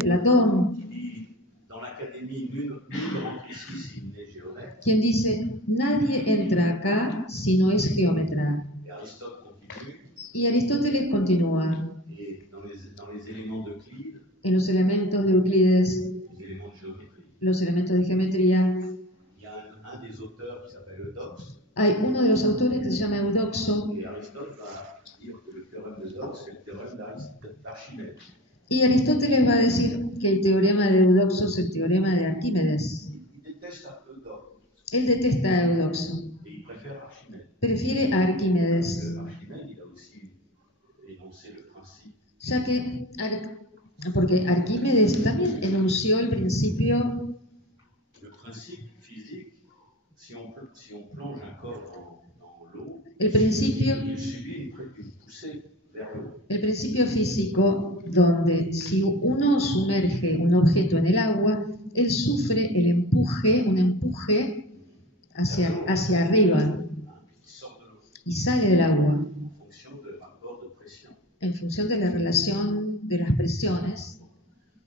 Platón, Qui dit dans l'académie, nul ne rentre ici s'il n'est géomètre. quien dice, nadie entra acá si no es geómetra. Et Aristote continue, Y Aristóteles continúa, et dans les éléments d'Euclide, en los elementos de Euclides, les éléments de géométrie, los elementos de geometría, il y a un des auteurs qui s'appelle Eudoxe, hay uno de los autores que se llama Eudoxo, et Aristote va dire que le cœur théorème de Eudoxe, c'est le théorème d'Archimède. Y Aristóteles va a decir que el teorema de Eudoxo es el teorema de Arquímedes. Il déteste Eudoxe Él detesta a Eudoxo, et il préfère Archimède. prefiere a Arquímedes, Archimède, il a aussi énoncé le principe. ya que porque Arquímedes también enunció el principio. Le principe physique, si on plonge un corps dans l'eau, El principio, il subit une poussée vers le haut. el principio físico, donde si uno sumerge un objeto en el agua, él sufre un empuje hacia arriba Il sort de l'eau y sale del agua en fonction de rapport de pression. en función de la relación de las presiones.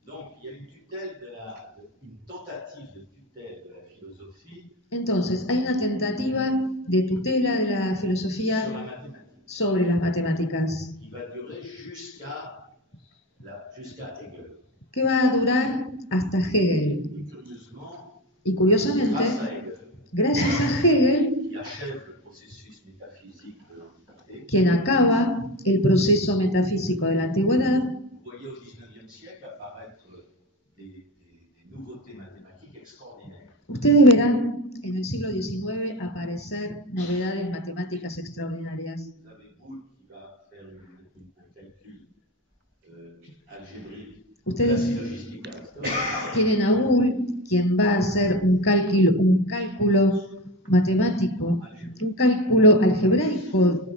Donc, il y a une tentative de tutelle de la philosophie Entonces, hay una tentativa de tutela de la sur filosofía la mathématique sobre las matemáticas, qui va durer jusqu'à Hegel. que va a durar hasta Hegel. Et curieusement, Y curiosamente, grâce à Hegel, gracias a Hegel, qui achève le processus métaphysique de l'Antiquité, quien acaba el proceso metafísico de la antigüedad, vous voyez au XIXe siècle apparaître des nouveautés mathématiques extraordinaires. ustedes verán en el siglo XIX aparecer novedades matemáticas extraordinarias. Vous avez Boole qui va faire un calcul algébrique de la Ustedes syllogistique d'Aristote. tienen a Boole, quien va a hacer un cálculo matemático, un cálculo algebraico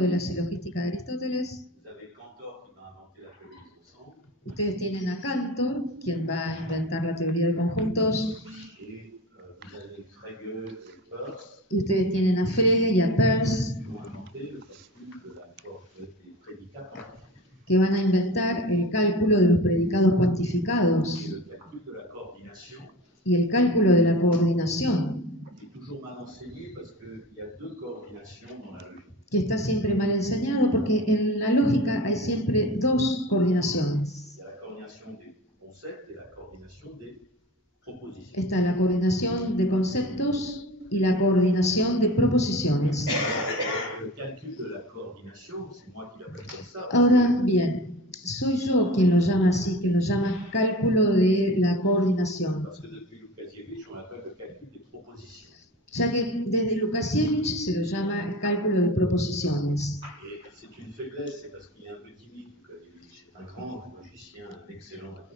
de la silogística de Aristóteles. Vous avez Cantor qui va inventer la théorie des ensembles. Ustedes tienen a Cantor, quien va a inventar la teoría de conjuntos. Et vous avez Frege et Peirce Y ustedes tienen a Frege y a Peirce, qui vont inventer le calcul de l'accord des prédicats quantifiés que van a inventar el cálculo de los predicados cuantificados et le calcul de la coordination, y el cálculo de la coordinación, qui est toujours mal enseigné parce qu'il y a deux coordinations dans la logique. que está siempre mal enseñado porque en la lógica hay siempre dos coordinaciones. Il y a la coordination des concepts et la coordination des propositions. Está la coordinación de conceptos y la coordinación de proposiciones. Le calcul de la coordination, c'est moi qui l'appelle comme ça. Ahora bien, soy yo quien lo llama así, quien lo llama cálculo de la coordinación, Parce que depuis Lukasiewicz, on l'appelle le calcul des propositions. ya que desde Lukasiewicz se lo llama cálculo de proposiciones. Et c'est une faiblesse, c'est parce qu'il est un peu timide, Lukasiewicz. C'est un grand logicien, un excellent mathématicien.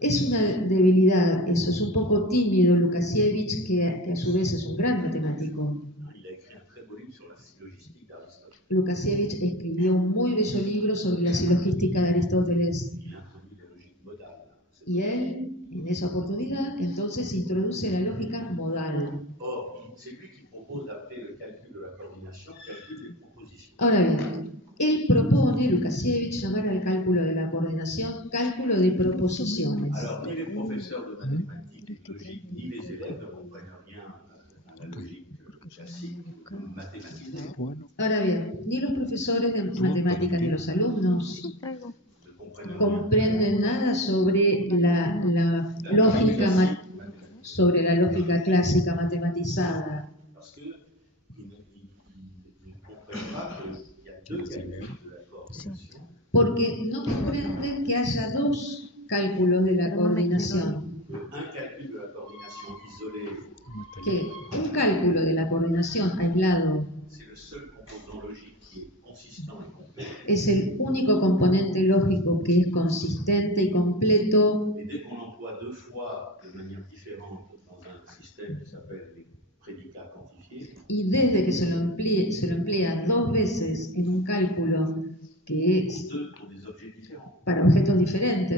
Es una debilidad, eso es un poco tímido Lukasiewicz, que a su vez es un gran matemático. Il a écrit un très beau livre sur la syllogistique d'Aristote. Lukasiewicz escribió un muy bello libro sobre la silogística de Aristóteles Il introduit la logique modale. y él, en esa oportunidad, entonces introduce la lógica modal. Or, c'est lui qui propose d'appeler le calcul de la coordination calcul des propositions. Ahora bien, él propone, Lukasiewicz, llamar al cálculo de la coordinación cálculo de proposiciones. Alors, ni les professeurs de mathématiques et de logique, ni les élèves ne comprennent rien à la logique classique, mathématisée. Ahora bien, ni los profesores de matemática ni los alumnos Ne comprennent rien. comprenden nada sobre la lógica clásica matematizada, Parce qu'ils ne comprennent pas qu'il y a deux calculs de la coordination. porque no comprenden que haya dos cálculos de la coordinación, Un calcul de la coordination isolé, que un cálculo de la coordinación aislado c'est le seul composant logique qui est consistant et complet. es el único componente lógico que es consistente y completo, Et dès qu'on l'emploie deux fois de manière différente dans un système qui s'appelle les prédicats quantifiés, y desde que se lo emplea dos veces en un cálculo que es deux pour des objets différents. para objetos diferentes,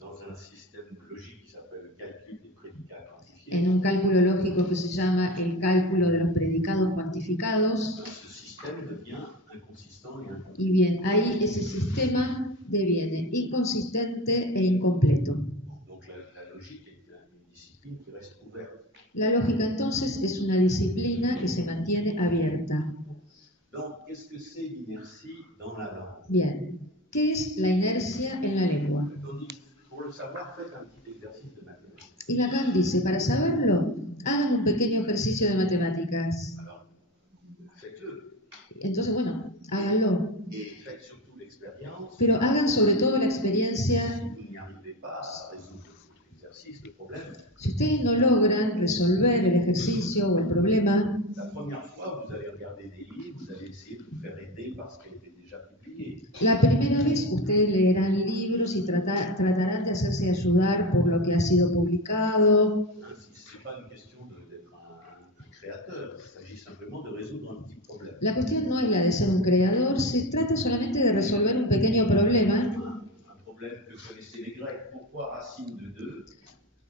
Dans un système logique qui s'appelle le calcul des prédicats quantifiés, en un cálculo lógico que se llama el cálculo de los predicados cuantificados, ce système devient inconsistant et incomplet. y bien, ahí ese sistema deviene inconsistente e incompleto. Donc la logique est une discipline qui reste ouverte. La lógica entonces es una disciplina que se mantiene abierta. Donc, qu'est-ce que c'est l'inertie dans la langue? Bien, ¿qué es la inercia en la lengua? On dit, pour le savoir, faites un petit exercice de mathématiques. Y Lacan dice, para saberlo, hagan un pequeño ejercicio de matemáticas. Alors, faites-le. Entonces, bueno, háganlo. l'expérience, pero hagan sobre todo la experiencia. si vous n'y arrivez pas à résoudre l'exercice, le problème, Si ustedes no logran resolver el ejercicio o el problema, la première fois, vous allez regarder des livres, vous allez essayer de vous faire aider par ce qui a été déjà publié. la primera vez ustedes leerán libros y tratarán de hacerse ayudar por lo que ha sido publicado. Ce n'est pas une question d'être un créateur, il s'agit simplement de résoudre un petit problème. La cuestión no es la de ser un creador, se trata solamente de resolver un pequeño problema. Un problème que connaissaient les Grecs. Pourquoi racine de 2?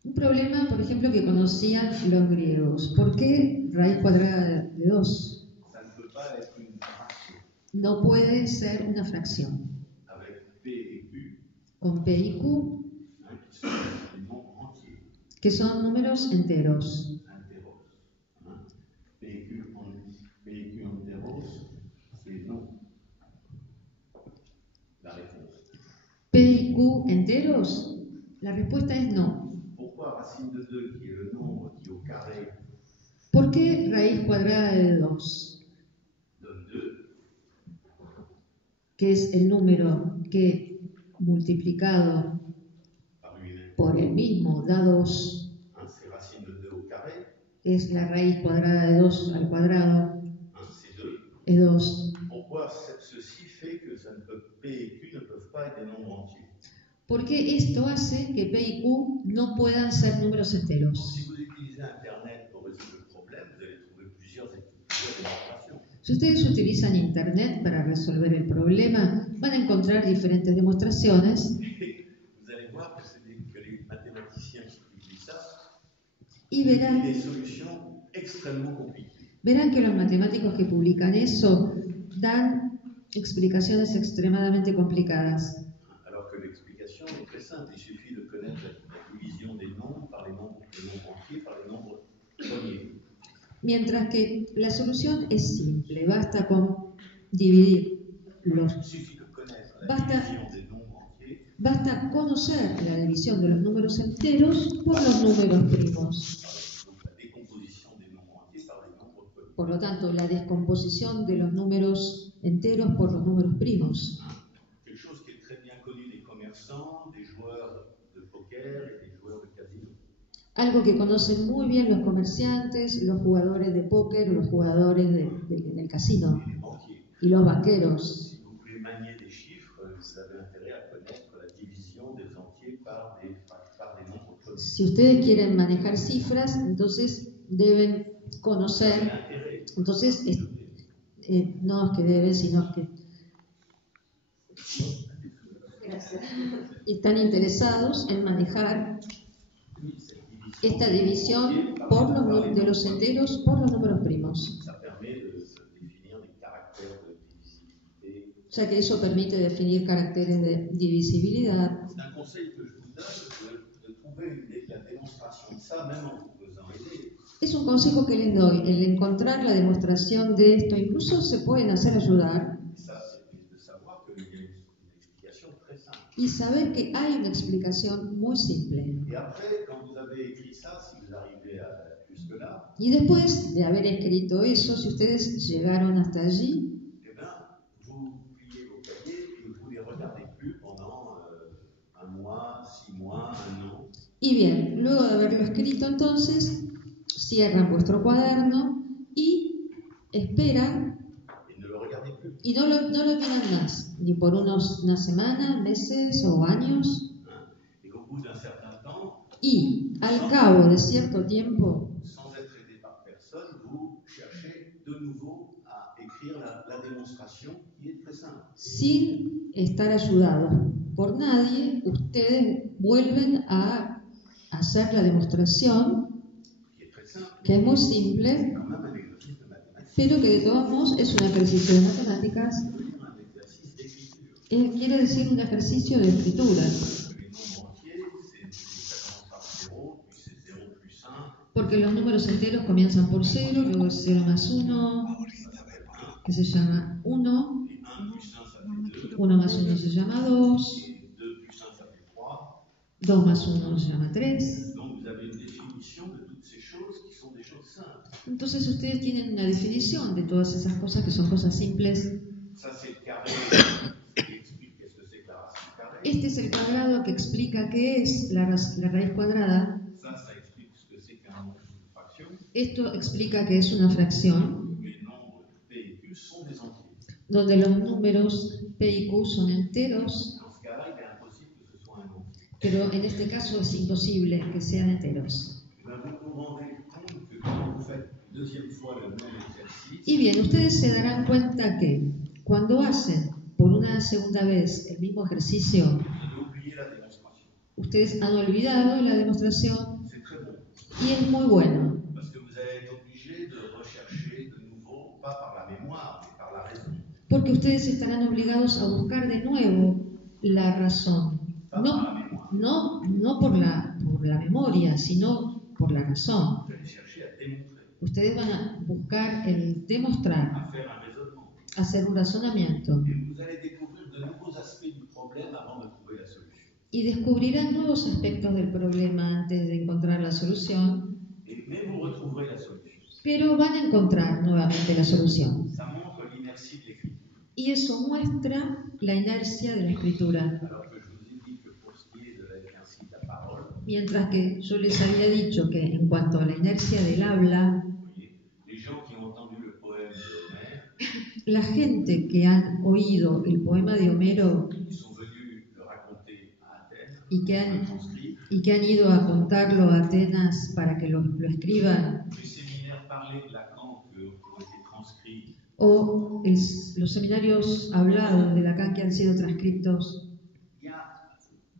Un problema, por ejemplo, que conocían los griegos. ¿Por qué raíz cuadrada de 2? Ça ne peut pas être une fraction. No puede ser una fracción. Avec P et Q, Con P y Q, qui sont des nombres entiers, que son números enteros. enteros. P et Q enteros, c'est non. La réponse. P y Q enteros, la respuesta es no. Pourquoi racine de 2, qui est le nombre qui au carré ¿Por qué raíz cuadrada de 2? donne 2? Que es el número que multiplicado Par lui-même. por el mismo da 2, C'est racine de 2 au carré. es la raíz cuadrada de 2 al cuadrado, C'est 2. es 2. Pourquoi ceci fait que ça ne peut, P et Q ne peuvent pas être des nombres entiers? Porque esto hace que P y Q no puedan ser números enteros. Si vous utilisez Internet pour résoudre le problème, vous allez trouver plusieurs démonstrations. Si ustedes utilizan Internet para resolver el problema, van a encontrar diferentes demostraciones Vous allez voir que les mathématiciens qui publient ça y ont verán des solutions extrêmement compliquées. Verán que los matemáticos que publican eso dan explicaciones extremadamente complicadas. Alors que l'explication est très simple, il suffit de connaître la division des nombres par les nombres entiers par les nombres premiers. Mientras que la solución es simple, basta con dividir los... Il suffit de connaître la Basta- division des nombres entiers Basta conocer la división de los números enteros por los números primos. donc la décomposition des nombres entiers par les nombres premiers. Por lo tanto, la descomposición de los números enteros por los números primos. Quelque chose qui est très bien connu des commerçants, des joueurs de poker et des joueurs de casino. Algo que conocen muy bien los comerciantes, los jugadores de póker, los jugadores del casino Et les banquiers. y los banqueros. Si vous voulez manier des chiffres, vous avez intérêt à connaître la division des entiers par des nombres premiers. Si ustedes quieren manejar cifras, entonces deben conocer, L'intérêt. entonces no es que deben, sino que están interesados en manejar esta división de los enteros por los números primos. Ça permet de définir des caractères de divisibilité. O sea que eso permite definir caracteres de divisibilidad. C'est un conseil que je vous donne de trouver la démonstration de ça, même en vous faisant aider. Es un consejo que les doy, el encontrar la demostración de esto, incluso se pueden hacer ayudar Et ça, c'est de savoir qu'il y a une explication très simple. y saber que hay una explicación muy simple. Et après, quand vous avez écrit ça, si vous arrivez jusque-là, Y después de haber escrito eso, si ustedes llegaron hasta allí, eh bien, vous pliez vos cahiers et vous ne les regardez plus pendant un mois, 6 mois, 1 an. y bien, luego de haberlo escrito entonces, cierran vuestro cuaderno y esperan Et ne le regardez plus. y no lo miran más, ni por una semana, meses o años. Et au bout d'un certain temps, Y al cabo de cierto tiempo, sans être aidé par personne, vous cherchez de nouveau à écrire la démonstration qui est très simple. sin estar ayudados por nadie, ustedes vuelven a hacer la demostración, Qui est très simple, que es muy simple, quand même un exercice de mathématiques. pero que de todos modos es un ejercicio de matemáticas, Ça veut dire un exercice d'écriture. quiere decir un ejercicio de escritura, Les nombres entiers, ça commence par 0, puis c'est 0 plus 1, porque los números enteros comienzan por 0, luego es 0 más 1, que se llama 1, et 1 plus 1 ça fait 2, 1 más 1 se llama 2, et 2 plus 1 ça fait 3. 2 más 1 se llama 3. Donc vous avez une définition de toutes ces choses qui sont des choses simples. Entonces ustedes tienen una definición de todas esas cosas que son cosas simples. Ça c'est le carré qui explique Este es el cuadrado que explica qué es la raíz cuadrada. Ça explique ce que c'est qu'un nombre de fraction. Esto explica que es una fracción Les nombres P et Q sont des entiers. donde los números P y Q son enteros, Dans ce cas-là, il est impossible que ce soit un entier. pero en este caso es imposible que sean enteros. Vous vous rendez compte que quand vous faites une deuxième fois le même exercice, Y bien, ustedes se darán cuenta que cuando hacen por una segunda vez el mismo ejercicio, vous avez oublié la démonstration. ustedes han olvidado la demostración C'est très bon, y es muy bueno, parce que vous allez être obligé de rechercher de nouveau, pas par la mémoire, mais par la raison. porque ustedes estarán obligados a buscar de nuevo la razón, Pas par la mémoire. no por la memoria, sino por la razón. Vous allez chercher à démontrer, Ustedes van a buscar el demostrar, à faire un raisonnement. hacer un razonamiento Et vous allez découvrir de nouveaux aspects du problème avant de trouver la solution. y descubrirán nuevos aspectos del problema antes de encontrar la solución, Mais vous retrouverez la solution. pero van a encontrar nuevamente la solución. Ça montre l'inertie de l'écriture. Y eso muestra la inercia de la escritura. Alors que je vous ai dit que pour ce qui est de l'inertie de la parole, Mientras que yo les había dicho que en cuanto a la inercia del habla, vous voyez, les gens qui ont entendu le poème de Homère, la gente que han oído el poema de Homero ils sont venus le raconter à Athènes, y que le han, transcrire. y que han ido a contarlo a Atenas para que lo escriban, Les séminaires parlés de Lacan qui ont été transcrits, o los seminarios hablados de Lacan que han sido transcritos, il n'y a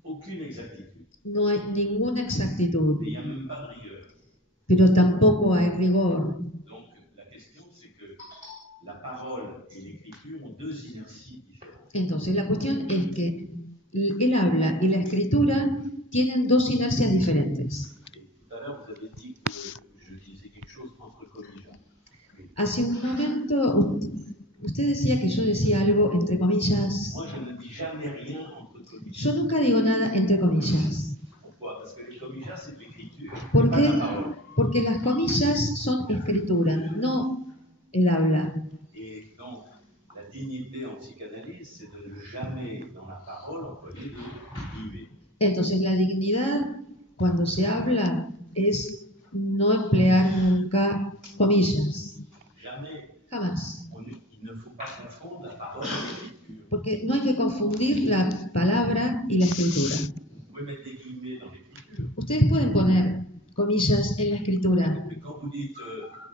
aucune exactitude. no hay ninguna exactitud, Et il n'y a même pas de rigueur. pero tampoco hay rigor. Donc la question c'est que la parole et l'écriture ont deux inerties différentes. Entonces la cuestión es que el habla y la escritura tienen dos inercias diferentes. Et tout à l'heure vous avez dit que je disais quelque chose entre comillas. Hace un momento usted decía que yo decía algo entre comillas. Moi je ne dis jamais rien entre comillas. Yo nunca digo nada entre comillas. Pourquoi? Parce que les comillas c'est de l'écriture, ¿Por pas de qué? la parole. Porque las comillas son escritura, no el habla. Et donc la dignité en psychanalyse c'est de ne jamais dans la parole employer de guillemets. Entonces la dignidad cuando se habla es no emplear nunca comillas, Jamais. jamás. Il ne faut pas confondre la parole et l'écriture. Porque no hay que confundir la palabra y la escritura. Vous pouvez mettre des guillemets dans l'écriture, Ustedes pueden poner comillas en la escritura, mais quand vous dites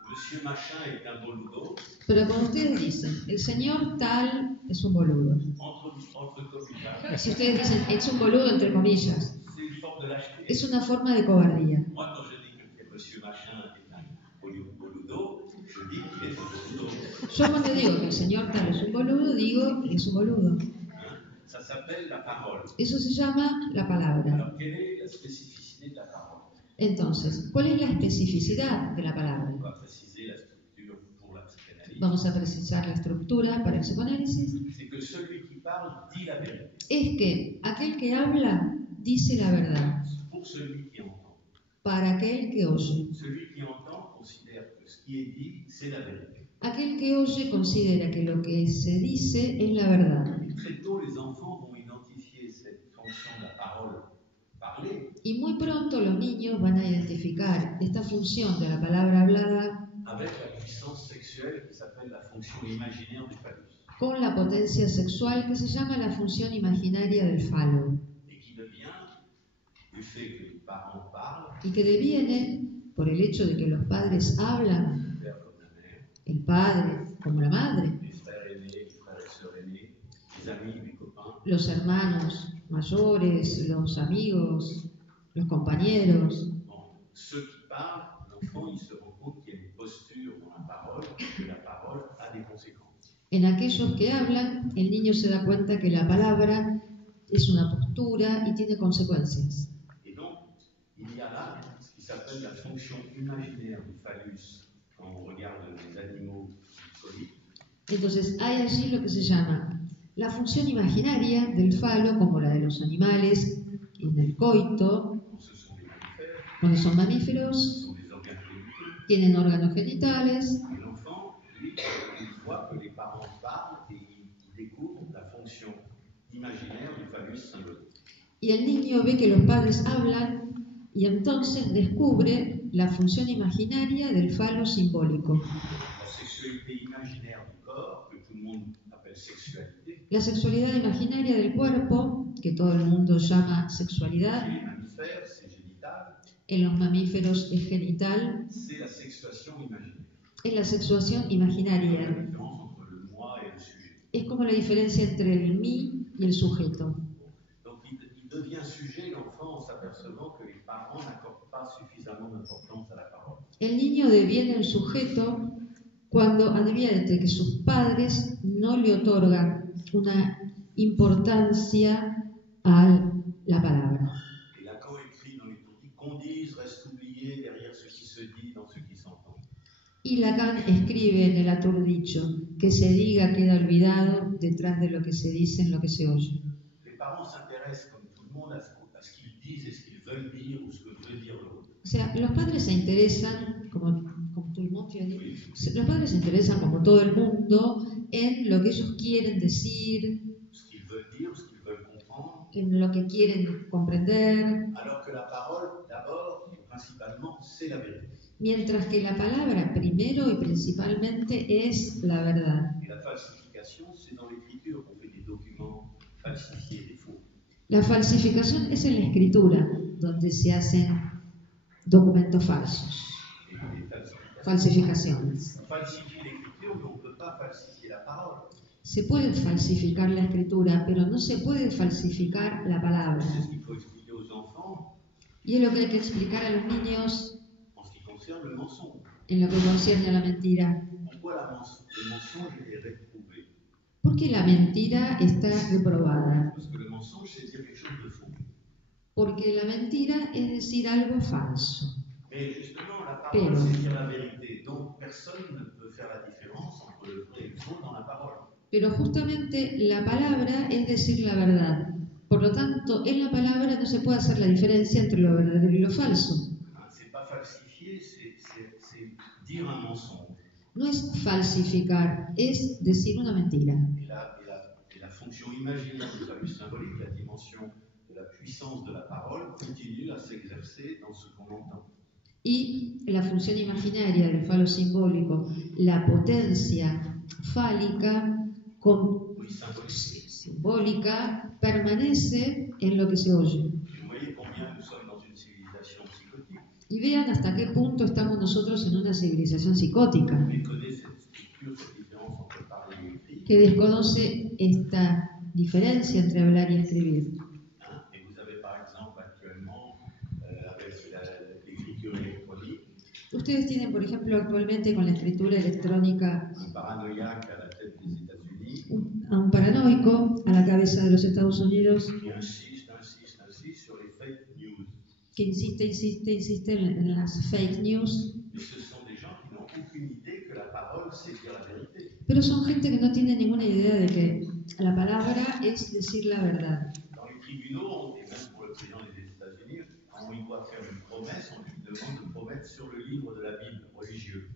Monsieur Machin est un boludo, pero cuando ustedes dicen el señor tal es un boludo, entre comillas, si ustedes dicen es un boludo entre comillas, c'est une forme de lâcheté. es una forma de cobardía. Moi, quand je dis que Monsieur Machin est un boludo, je dis qu'il est un boludo. Yo cuando digo que el señor tal es un boludo, digo que es un boludo. Ça s'appelle la parole. Eso se llama la palabra. Alors, quelle est la spécificité de la parole? Entonces, ¿cuál es la especificidad de la palabra? On va préciser la structure pour la psychanalyse. Vamos a precisar la estructura para el psicoanálisis. C'est que celui qui parle dit la vérité. Es que aquel que habla dice la verdad Pour celui qui entend. para aquel que oye. Celui qui entend considère que ce qui est dit, c'est la vérité. Aquel que oye considera que lo que se dice es la verdad. Et très tôt, les enfants vont identifier cette fonction de la parole parlée Y muy pronto los niños van a identificar esta función de la palabra hablada avec la puissance sexuelle qui s'appelle la fonction imaginaire du phallus con la potencia sexual que se llama la función imaginaria del falo et qui devient, du fait que les parents parlent, y que deviene por el hecho de que los padres hablan, le père comme la mère, el padre como la madre, les frères aînés, les frères et sœurs aînés, les amis, les copains, los hermanos mayores, los amigos, los compañeros. bon, ceux qui parlent, l'enfant, il se rend compte qu'il y a une posture dans la parole, que la parole a des conséquences. En aquellos que hablan, el niño se da cuenta que la palabra es una postura y tiene consecuencias. Et donc, il y a là ce qui s'appelle la fonction imaginaire du phallus quand on regarde les animaux solides. Entonces hay allí lo que se llama la función imaginaria del falo, como la de los animales en el coito, Ce sont les mammifères, cuando son ce mamíferos, sont les organes génitaux. tienen órganos genitales, Et l'enfant, lui, il voit que les parents parlent et il découvre la fonction imaginaire du phallus symbolique. Y el niño ve que los padres hablan y entonces descubre la función imaginaria del falo simbólico. La sexualité imaginaire du corps, que tout le monde appelle sexualité, La sexualidad imaginaria del cuerpo, que todo el mundo llama sexualidad, chez les mammifères, c'est génital, en los mamíferos es genital, c'est la sexuation imaginaire. es la sexuación La imaginaria. différence entre le moi et le sujet. Es como la diferencia entre el mí y el sujeto. Donc il devient sujet, l'enfant, en s'apercevant que les parents n'accordent pas suffisamment d'importance à la parole. El niño deviene el sujeto cuando advierte que sus padres no le otorgan una importancia a la palabra. Et Lacan écrit dans les tourtis qu'on dise reste oublié derrière ce qui se dit, dans ce qui s'entend. Y Lacan escribe en el aturdicho, que se diga queda olvidado detrás de lo que se dice en lo que se oye. Les parents s'intéressent, comme tout le monde, à ce qu'ils disent et ce qu'ils veulent dire ou ce que veut dire l'autre. O sea, los padres se interesan, como todo el mundo, los padres se interesan como todo el mundo en lo que ellos quieren decir, Ce qu'ils veulent dire, ce qu'ils veulent comprendre, en lo que quieren comprender, alors que la parole, d'abord et principalement, c'est la vérité. mientras que la palabra primero y principalmente es la verdad. Et la falsification, c'est dans l'écriture qu'on fait des documents falsifiés, des faux. La falsificación es en la escritura, donde se hacen documentos falsos, Les falsificaciones. On falsifie l'écriture, mais on ne peut pas falsifier la parole. Se puede falsificar la escritura, pero no se puede falsificar la palabra. C'est ce qu'il faut expliquer aux enfants Y es lo que hay que explicar a los niños en ce qui concerne le mensonge. en lo que concierne a la mentira. Pourquoi le mensonge est réprouvé? Porque la mentira está reprobada. Parce que le mensonge, c'est dire quelque chose de faux. Porque la mentira es decir algo falso. Mais justement, la parole, Pero- c'est dire la vérité. Donc, personne ne peut faire la différence entre le vrai et le faux dans la parole. Pero justamente la palabra es decir la verdad. Por lo tanto, en la palabra no se puede hacer la diferencia entre lo verdadero y lo falso. Hein, c'est pas falsifier, c'est dire un mensonge. No es falsificar, es decir una mentira. Et la fonction imaginaire du phallus symbolique, la dimension de la puissance de la parole, continue à s'exercer dans ce qu'on entend. Y la función imaginaria del falo simbólico, la potencia fálica Oui, symbolique. simbólica, permanece en lo que se oye. Et vous voyez combien nous sommes dans une civilisation psychotique. Y vean hasta qué punto estamos nosotros en una civilización psicótica, On méconnaît cette structure, cette différence entre parler et écrire. que desconoce esta diferencia entre hablar y escribir. Hein. Et vous avez par exemple actuellement, avec l'écriture électronique, Ustedes tienen, por ejemplo, actualmente con la escritura electrónica un paranoïaque à la tête des États-Unis a un paranoico a la cabeza de los Estados Unidos qui insiste sur les fake news. que insiste en las fake news, Mais ce sont des gens qui n'ont aucune idée que la parole, c'est dire la vérité. pero son gente que no tiene ninguna idea de que la palabra es decir la verdad. Dans les tribunaux, et même pour le président des États-Unis, quand il doit faire une promesse, on lui demande de promettre sur le livre de la Bible religieux.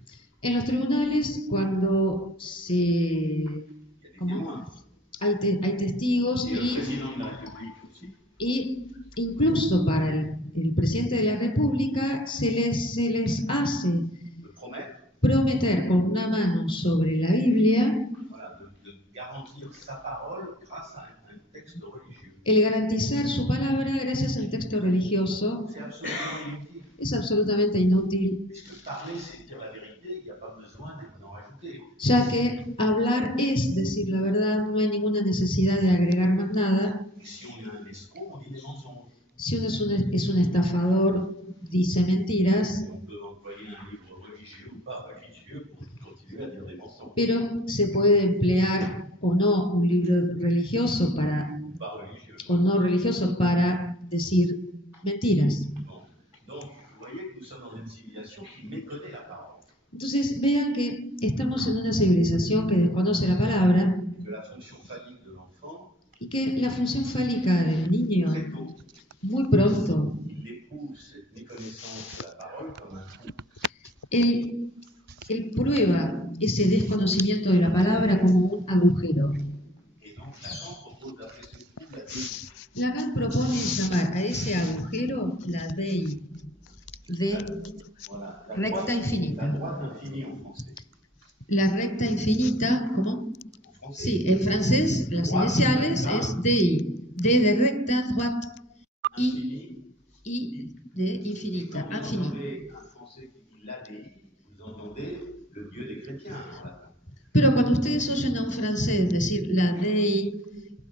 En los tribunales, cuando Il y a des témoins. hay testigos Et le président de la République aussi. y incluso para el presidente de la República se les hace De promettre, prometer con una mano sobre la Biblia voilà, de garantir sa parole grâce à un texte religieux. el garantizar su palabra gracias al texto religioso. C'est absolument inutile, Es absolutamente inútil, puisque parler, c'est dire la vérité, il n'y a pas besoin d'en rajouter. ya que hablar es decir la verdad, no hay ninguna necesidad de agregar más nada. Et si on est un escroc, on dit des mensonges. Si uno es un estafador, dice mentiras, On peut employer un livre religieux ou pas religieux pour continuer à dire des mensonges. pero se puede emplear o no un libro religioso Ou pas religieux. o no religioso para decir mentiras. Bon. Donc, vous voyez que nous sommes dans une civilisation qui méconnaît la parole. Entonces vean que estamos en una civilización que desconoce la palabra Que la fonction phallique de l'enfant, y que la función fálica del niño très tôt, muy pronto il épouse cette méconnaissance de la parole comme un coup. él prueba ese desconocimiento de la palabra como un agujero. Et donc, Lacan propose d'appeler ce coup la délie. Lacan propone ese agujero la DI de Voilà. recta La infinita. droite infinie en français. La recta infinita, ¿cómo? En français. Sí, en francés las iniciales es DI. D de recta, droite, Infini. I de infinita, Quand vous infinita. entendez un français qui dit l'ADI, vous entendez le Dieu des chrétiens en latin. Pero cuando ustedes oyen a un francés decir la Dei,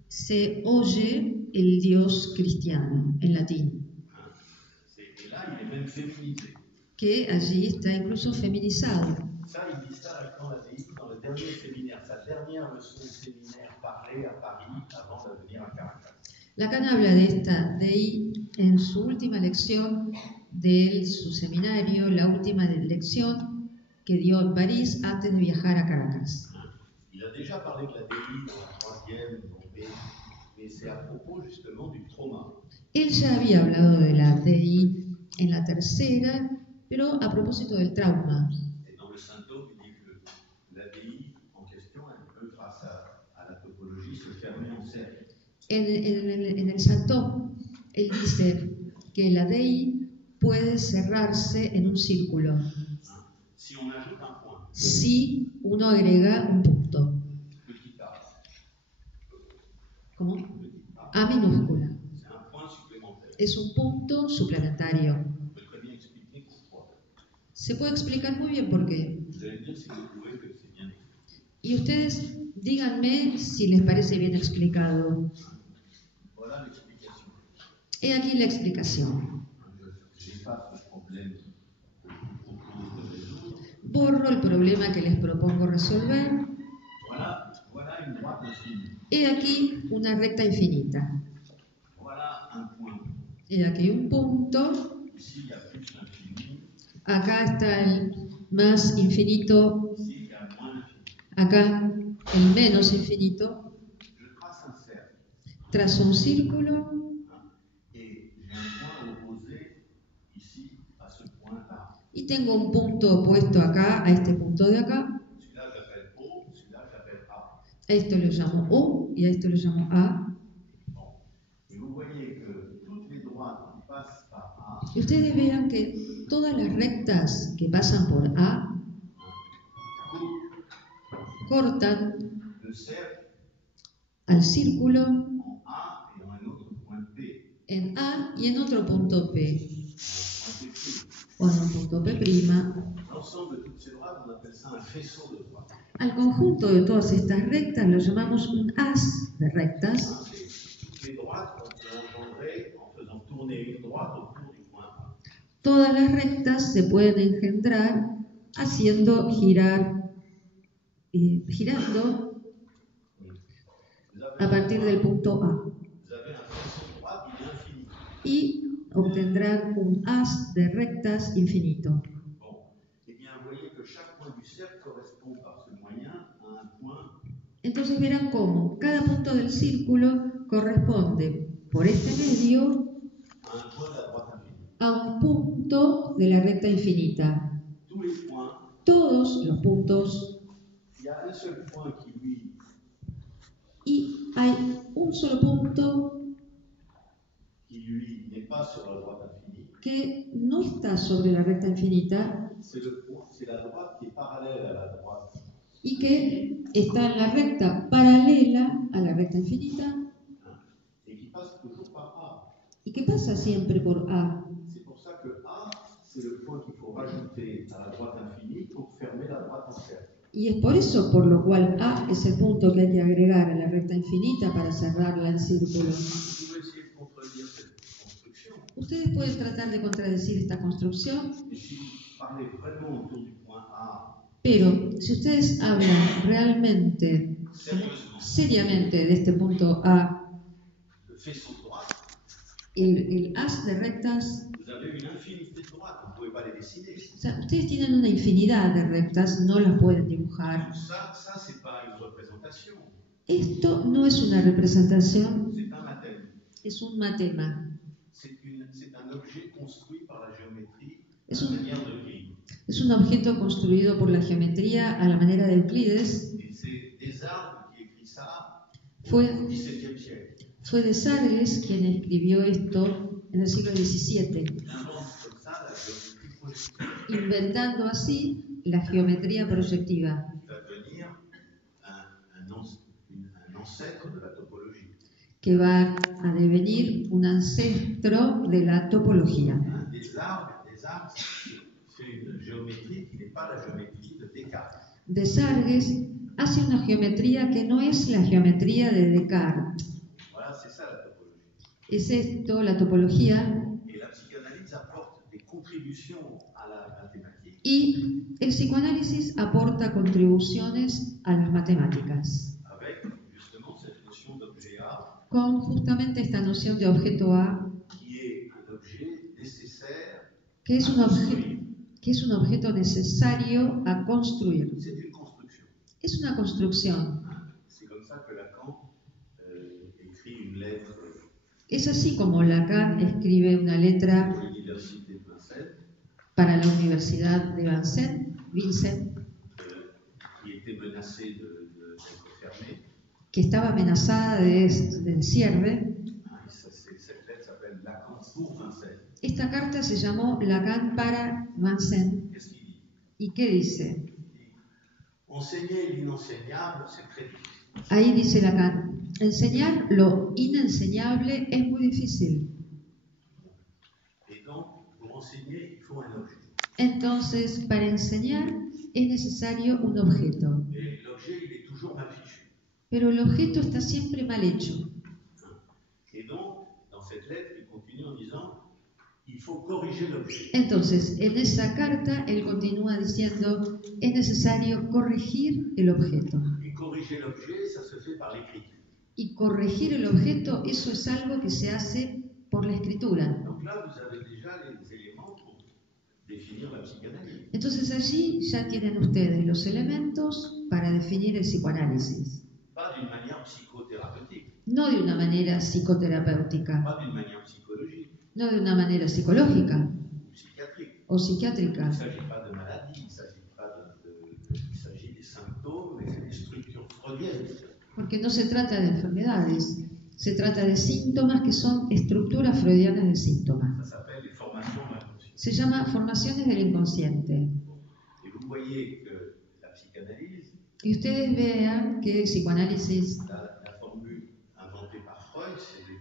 se oye el Dios cristiano en latín, Et là, il est même féminisé. que allí está incluso feminizado. Ça, il dit ça quand l'ADI, dans le dernier séminaire, sa dernière leçon de séminaire parlée à Paris avant de venir à Caracas. Lacan habla de esta Dei en su última lección de su seminario, la última lección que dio en París antes de viajar a Caracas. Il a déjà parlé de l'ADI dans la troisième, mais c'est à propos justement du trauma. Él ya había hablado de la Dei en la tercera, pero a propósito del trauma. Et dans le symptôme, il dit que l'ADI en question, elle peut, grâce à la topologie, se fermer en cercle. En el Santón, él dice que la Dei puede cerrarse en un círculo Si on ajoute un point, si uno agrega un punto. petit a, ¿Cómo? petit a, A minúscula. c'est un point supplémentaire. Es un punto suplementario. On peut très bien expliquer pourquoi. Se puede explicar muy bien por qué. Vous allez me dire si vous trouvez que c'est bien expliqué. Y ustedes díganme si les parece bien explicado. Voilà l'explication. He aquí la explicación. J'efface le problème que je vous propose de résoudre. Borro el problema que les propongo resolver. Voilà une droite infinie. He aquí una recta infinita. Voilà un point. He aquí un punto. Ici, il y a plus l'infini. Acá está el más infinito. Ici, il y a moins l'infini. Acá el menos infinito. Je trace un cercle. Trazo un círculo. Et j'ai un point opposé ici à ce point-là. Y tengo un punto opuesto acá a este punto de acá. Celui-là, j'appelle O, celui-là, j'appelle A. A esto lo llamo O y a esto lo llamo A. Bon. Et vous voyez que toutes les droites qui passent par A Y ustedes vean que todas las rectas que pasan por A cortan le cercle al círculo en A et en un autre point P. en A y en otro punto P, Un point P'. o en un punto P'. L'ensemble de toutes ces droites, on appelle ça un faisceau de droites. Al conjunto de todas estas rectas lo llamamos un haz de rectas. Toutes les droites qu'on peut engendrer en faisant tourner une droite autour du point A. Todas las rectas se pueden engendrar haciendo girando Vous avez a partir del punto A. Vous avez un faisceau de droite, il est infini. Y obtendrán un haz de rectas infinito. Bon. Eh bien, vous voyez que chaque point du cercle correspond par ce moyen à un point. Entonces verán cómo cada punto del círculo corresponde por este medio À un point de la droite infinie. a un punto de la recta infinita. Tous les points, Todos los puntos, il y a un seul point qui, lui, y hay un solo punto n'est pas sur la droite infinie. que no está sobre la recta infinita C'est la droite qui est parallèle à la droite. y que está en la recta paralela a la recta infinita Et qui passe toujours par A. y que pasa siempre por A. C'est pour ça que A, c'est le point qu'il faut rajouter à la droite infinie pour fermer la droite en cercle. Y es por eso por lo cual A es el punto que hay que agregar a la recta infinita para cerrarla en círculo. Vous pouvez essayer de contredire cette construction. Ustedes pueden tratar de contradecir esta construcción, Et si vous parlez vraiment autour du point A, pero si ustedes hablan realmente, sérieusement, seriamente de este punto A, le faisceau de droite, el haz de rectas, vous avez une infinité de droites, vous ne pouvez pas les dessiner. o sea, ustedes tienen una infinidad de rectas, no las pueden dibujar. Ça c'est pas une représentation, Esto no es una representación, c'est un mathème. es un matema. C'est un objet construit par la géométrie Es à la un- manière de Euclide. Es un objeto construido por la geometría a la manera de Euclides. Et c'est Desargues qui écrit ça Fue, au XVIIe siècle. fue Desargues quien escribió esto en el siglo XVII, Il invente comme ça la géométrie projective, inventando así la geometría proyectiva, qui va devenir un ancêtre de la topologie. que va a devenir un ancestro de la topología. Des arbres, c'est une géométrie qui n'est pas la géométrie de Descartes. Desargues hace una geometría que no es la geometría de Descartes. Voilà, c'est ça la topologie. Es esto, la topología, Et la psychanalyse apporte des contributions à la mathématique y el psicoanálisis aporta contribuciones a las matemáticas, avec justement cette notion d'objet A con justamente esta noción de objeto A, qui est un objet nécessaire que es à un, construire. que es un objeto necesario a construir. C'est une construction. Es una construcción. C'est comme ça que Lacan écrit une lettre Es así como Lacan escribe una letra pour l'université de Vincennes para la Universidad de Vincent, qui était menacée d'être fermée. que estaba amenazada de cierre. Et cette lettre s'appelle Lacan pour Vincennes. Esta carta se llamó Lacan para Vincent. Qu'est-ce qu'il dit? ¿Y qué dice? Il dit, enseigner l'inenseignable, c'est très difficile. Ahí dice Lacan, enseñar lo inenseñable es muy difícil. Et donc, pour enseigner, il faut un objet. Entonces, para enseñar es necesario un objeto. Et l'objet, il est toujours mal fichu. Pero el objeto está siempre mal hecho. Et donc, dans cette lettre, il continue en disant, il faut corriger l'objet. Entonces, en esa carta, él continúa diciendo, es necesario corregir el objeto. Et corriger l'objet, ça se fait par l'écriture. Y corregir el objeto, eso es algo que se hace por la escritura. Donc là, vous avez déjà les éléments pour définir la psychanalyse. Entonces allí ya tienen ustedes los elementos para definir el psicoanálisis. Pas d'une manière psychothérapeutique, No de una manera psicoterapéutica, pas d'une manière psychologique no de una manera psicológica ou psychiatrique. o psiquiátrica, Il ne s'agit pas de maladie, il ne s'agit pas il s'agit des symptômes, mais c'est des structures freudiennes. porque no se trata de enfermedades, se trata de síntomas que son estructuras freudianas del síntoma. Ça s'appelle les formations de l'inconscient. Se llama formaciones del inconsciente. Et vous voyez que la psychanalyse, Y ustedes vean que el psicoanálisis, la formule inventée par Freud, c'est de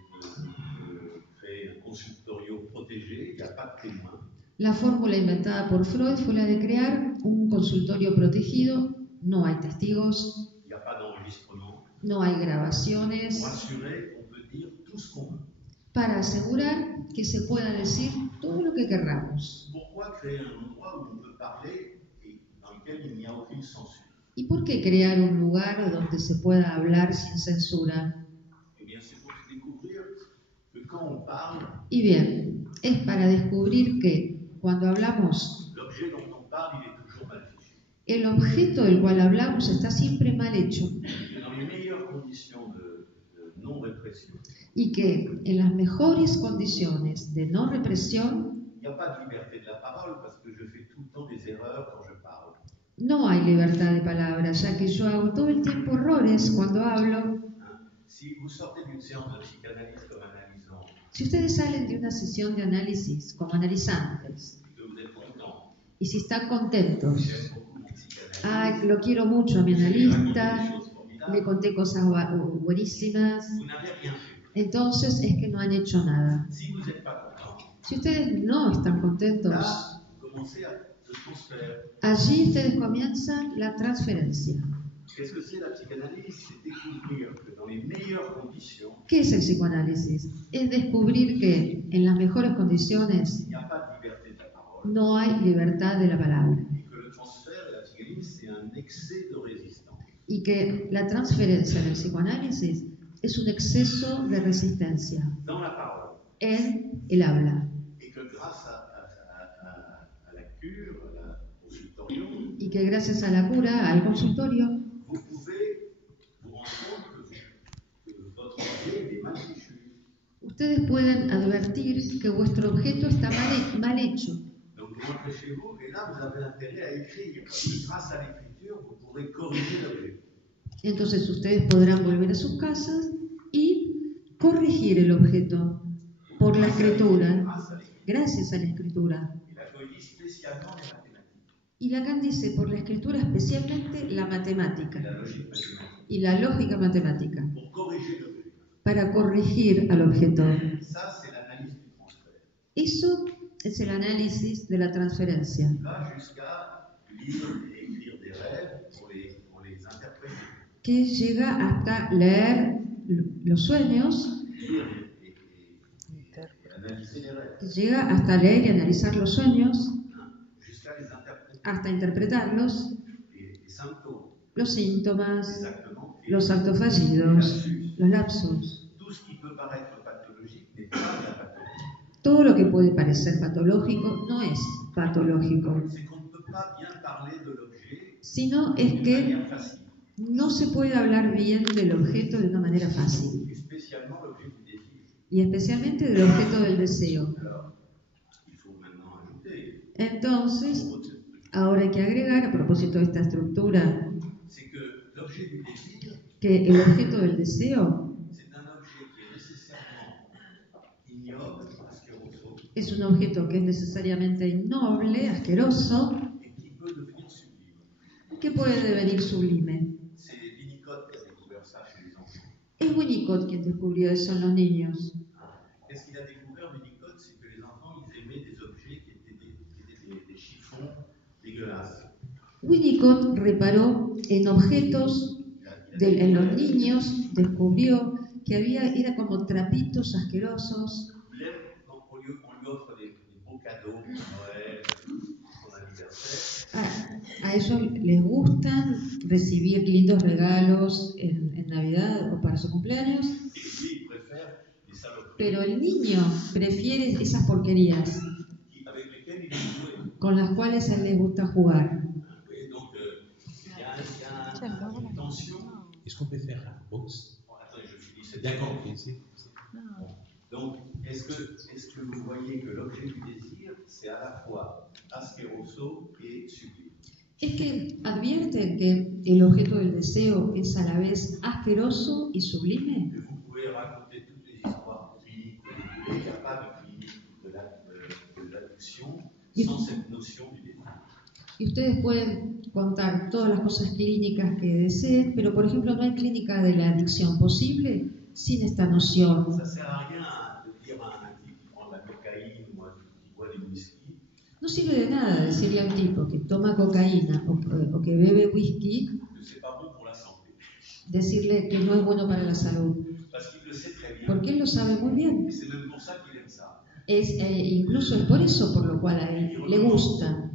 créer un consultorio protégé, il n'y a pas de témoin. la fórmula inventada por Freud fue la de crear un consultorio protegido, no hay testigos, Il n'y a pas d'enregistrement. no hay Pour grabaciones, assurer, on peut dire tout ce qu'on veut. para asegurar que se pueda decir todo lo que querramos. Pourquoi créer un endroit où on peut parler et dans lequel il n'y a aucune censure? ¿Y por qué crear un lugar donde se pueda hablar sin censura? Eh bien, c'est pour se découvrir que quand on parle, Y bien, es para descubrir que cuando hablamos, l'objet dont on parle, il est toujours mal fichu. el objeto del cual hablamos está siempre mal hecho Et dans les meilleures conditions de non-répression, y que en las mejores condiciones de no represión il n'y a pas de liberté de la parole parce que je fais tout le temps des erreurs quand je parle. no hay libertad de palabra, ya que yo hago todo el tiempo errores cuando hablo. Si vous sortez d'une séance de psychanalyse comme analysant, Si ustedes salen de una sesión de análisis como analizantes que vous êtes content, y si están contentos, j'aime beaucoup mon psychanalyste, ay, lo quiero mucho a mi je lui raconte analista, des choses le formidables, conté cosas buenísimas, vous n'avez rien fait. entonces es que no han hecho nada. Si vous n'êtes pas content, Si ustedes no están contentos, là, vous commencez à se transférer. allí ustedes comienzan la transferencia. Qu'est-ce que c'est la psychanalyse? C'est découvrir que dans les meilleures conditions, ¿Qué es el psicoanálisis? Es descubrir que en las mejores condiciones il n'y a pas de liberté de la parole no hay libertad de la palabra et que le transfert de la psychanalyse, c'est un excès de résistance. y que la transferencia del psicoanálisis es un exceso de resistencia Dans la parole. en el habla Et que grâce à la cure, au consultorium, y que gracias a la cura, al consultorio, vous pouvez vous rendre compte que votre objet est mal fichu. ustedes pueden advertir que vuestro objeto está mal hecho. Donc vous rentrez chez vous et là vous avez intérêt à écrire. Parce que grâce à l'écriture, vous pourrez corriger l'objet. Entonces ustedes podrán volver a sus casas y corregir el objeto por la escritura, grâce à l'écriture. gracias a la escritura. Et Lacan il dit spécialement les mathématiques, Y Lacan dice por la escritura especialmente la matemática la logique mathématique, y la lógica matemática, pour corriger l'objet. para corregir al objeto. Ça, c'est l'analyse du transfert. Eso es el análisis de la transferencia, Va jusqu'à lire et écrire des rêves pour les interpréter. que llega hasta leer los sueños, Lire et analyser les rêves. que llega hasta leer y analizar los sueños, Jusqu'à les interpréter. hasta interpretarlos, Les symptômes, los síntomas, les actes manqués, los actos fallidos, los lapsus. tout ce qui peut paraître pathologique n'est pas de la pathologie. Todo lo que puede parecer patológico no es patológico, C'est qu'on ne peut pas bien parler de l'objet sino es d'une que manière facile. no se puede hablar bien del objeto de una manera fácil, Et spécialement l'objet du désir. y especialmente del objeto del deseo. Alors, il faut maintenant ajouter, Entonces, au propos de cette structure, ahora hay que agregar, a propósito de esta estructura, c'est que l'objet du désir, que el objeto del deseo c'est un objet qui est nécessairement ignoble, asqueroso, es un objeto que es necesariamente innoble, asqueroso, et qui peut devenir sublime. que puede devenir sublime. C'est Winnicott qui a découvert ça chez les enfants. Es Winnicott quien descubrió eso en los niños. Qu'est-ce qu'il a découvert, Winnicott? C'est que les enfants, ils aimaient des objets qui étaient des chiffons dégueulasses. Winnicott reparó en objetos, en los niños, descubrió que era como trapitos asquerosos. On lui offre des beaux cadeaux pour Noël, son anniversaire. A ellos les gustan recibir lindos regalos en Navidad o para su cumpleaños, Et lui, il préfère les saloperies pero el niño prefiere esas porquerías avec lesquelles il est joué. con las cuales a él le gusta jugar. Oui, donc il y a une tension. Est-ce qu'on peut faire un box? Bon, attendez, je finis cette. D'accord, ok, c'est- Donc, est-ce que vous voyez que l'objet du désir, c'est à la fois asqueroso et sublime? Es que advierten que el objeto del deseo es a la vez asqueroso y sublime. Que vous pouvez raconter toutes les histoires cliniques que vous voulez, il n'y a pas de clinique de l'addiction sans cette notion du désir. Y ustedes pueden contar todas las cosas clínicas que deseen, pero por ejemplo no hay clínica de la adicción posible sin esta noción. Ça ne sert à rien de dire à un type qui prend de la cocaïne ou un type qui boit du whisky No sirve de nada decirle a un tipo que toma cocaína o que bebe whisky, que c'est pas bon pour la santé. decirle que no es bueno para la salud, Parce qu'il le sait très bien. porque él lo sabe muy bien. Et c'est même pour ça qu'il aime ça. Incluso es por eso por lo cual a él le gusta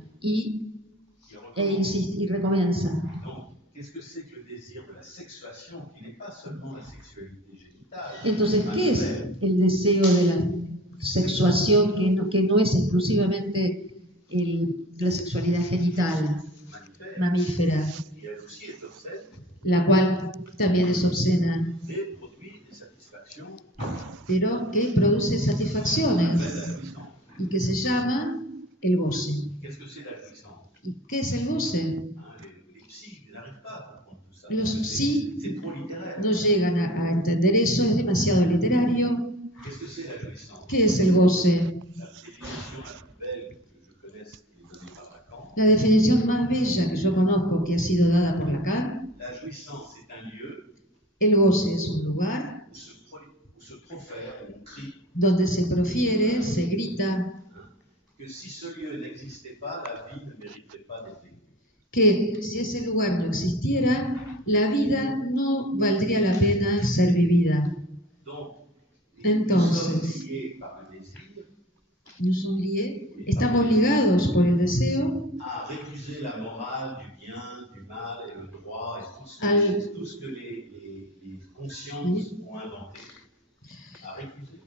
insiste y recomienza. Donc, qu'est-ce que c'est que le désir de la sexuation qui n'est pas seulement la sexualité génitale? Entonces, ¿qué es el deseo de la sexuación que no es exclusivamente la sexualidad genital, mamífera, qui elle aussi est obscène, la cual también es obscena, mais produit des satisfactions pero que produce satisfacciones très jouissantes. y que se llama el goce? Qu'est-ce que c'est la jouissance? ¿Y qué es el goce? Les psys n'arrivent pas à comprendre tout ça. Los psy C'est trop littéraire. no llegan a entender eso, es demasiado literario. Qu'est-ce que c'est la jouissance? ¿Qué es el goce? La définition la plus belle que je connaisse qui est donnée par Lacan. La definición más bella que yo conozco, que ha sido dada por Lacan: La jouissance est un lieu el goce es un lugar où se profère, où on crie, donde se profiere, se grita, que si ce lieu n'existait pas, la vie ne mériterait pas d'être vécue. que si ese lugar no existiera, la vida no valdría la pena ser vivida. Donc, Entonces, nous sommes liés par le désir nous sommes liés, estamos ligados por el deseo à récuser la morale du bien, du mal et le droit et Al- tout ce que les consciences ont inventé. À récuser.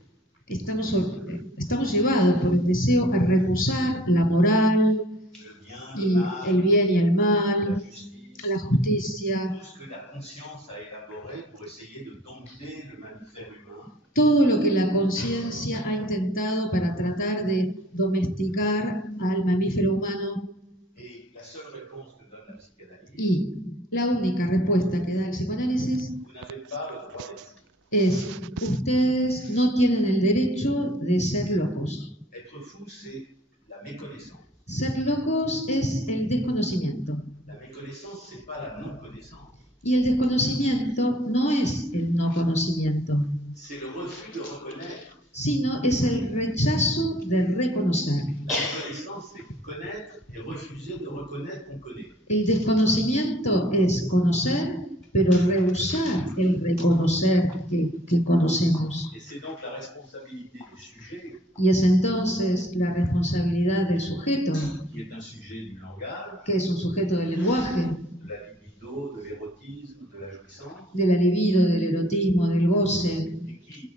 estamos llevados por el deseo a recusar la moral, Le bien, le y mal, el bien y el la mal, justice, la justicia, tout ce que la conscience a élaboré pour essayer de dompter le mammifère humain. todo lo que la conciencia ha intentado para tratar de domesticar al mamífero humano, Et la seule réponse que donne la psychanalyse, y la única respuesta que da el psicoanálisis vous n'avez pas le droit d'être fou. es: ustedes no tienen el derecho de ser locos. Être fou, c'est la méconnaissance. Ser locos es el desconocimiento. La méconnaissance, c'est pas la non-connaissance. Y el desconocimiento no es el no conocimiento, C'est le refus de reconnaître. sino es el rechazo de reconocer. La méconnaissance, c'est connaître et refuser de reconnaître qu'on connaît. El desconocimiento es conocer, pero rehusar el reconocer que conocemos. Et c'est donc la responsabilité du sujet, Y es entonces la responsabilidad del sujeto, qui est un sujet du langage, que es un sujeto del lenguaje, de la libido, de l'érotisme, de la jouissance, de la libido, del erotismo, del goce, et qui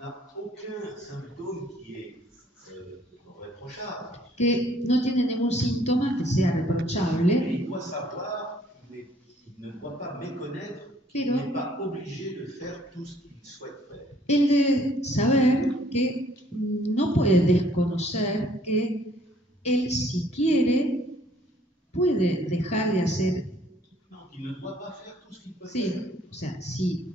n'a aucun symptôme qui est reprochable. que no tiene ningún síntoma que sea reprochable, Et il doit savoir qu'il ne doit pas méconnaître, qu'il Pero- n'est pas obligé de faire tout ce qu'il souhaite faire. él debe saber que no puede desconocer que él, si quiere, puede dejar de hacer. Non, qu'il ne doit pas faire tout ce qu'il peut faire. Sí,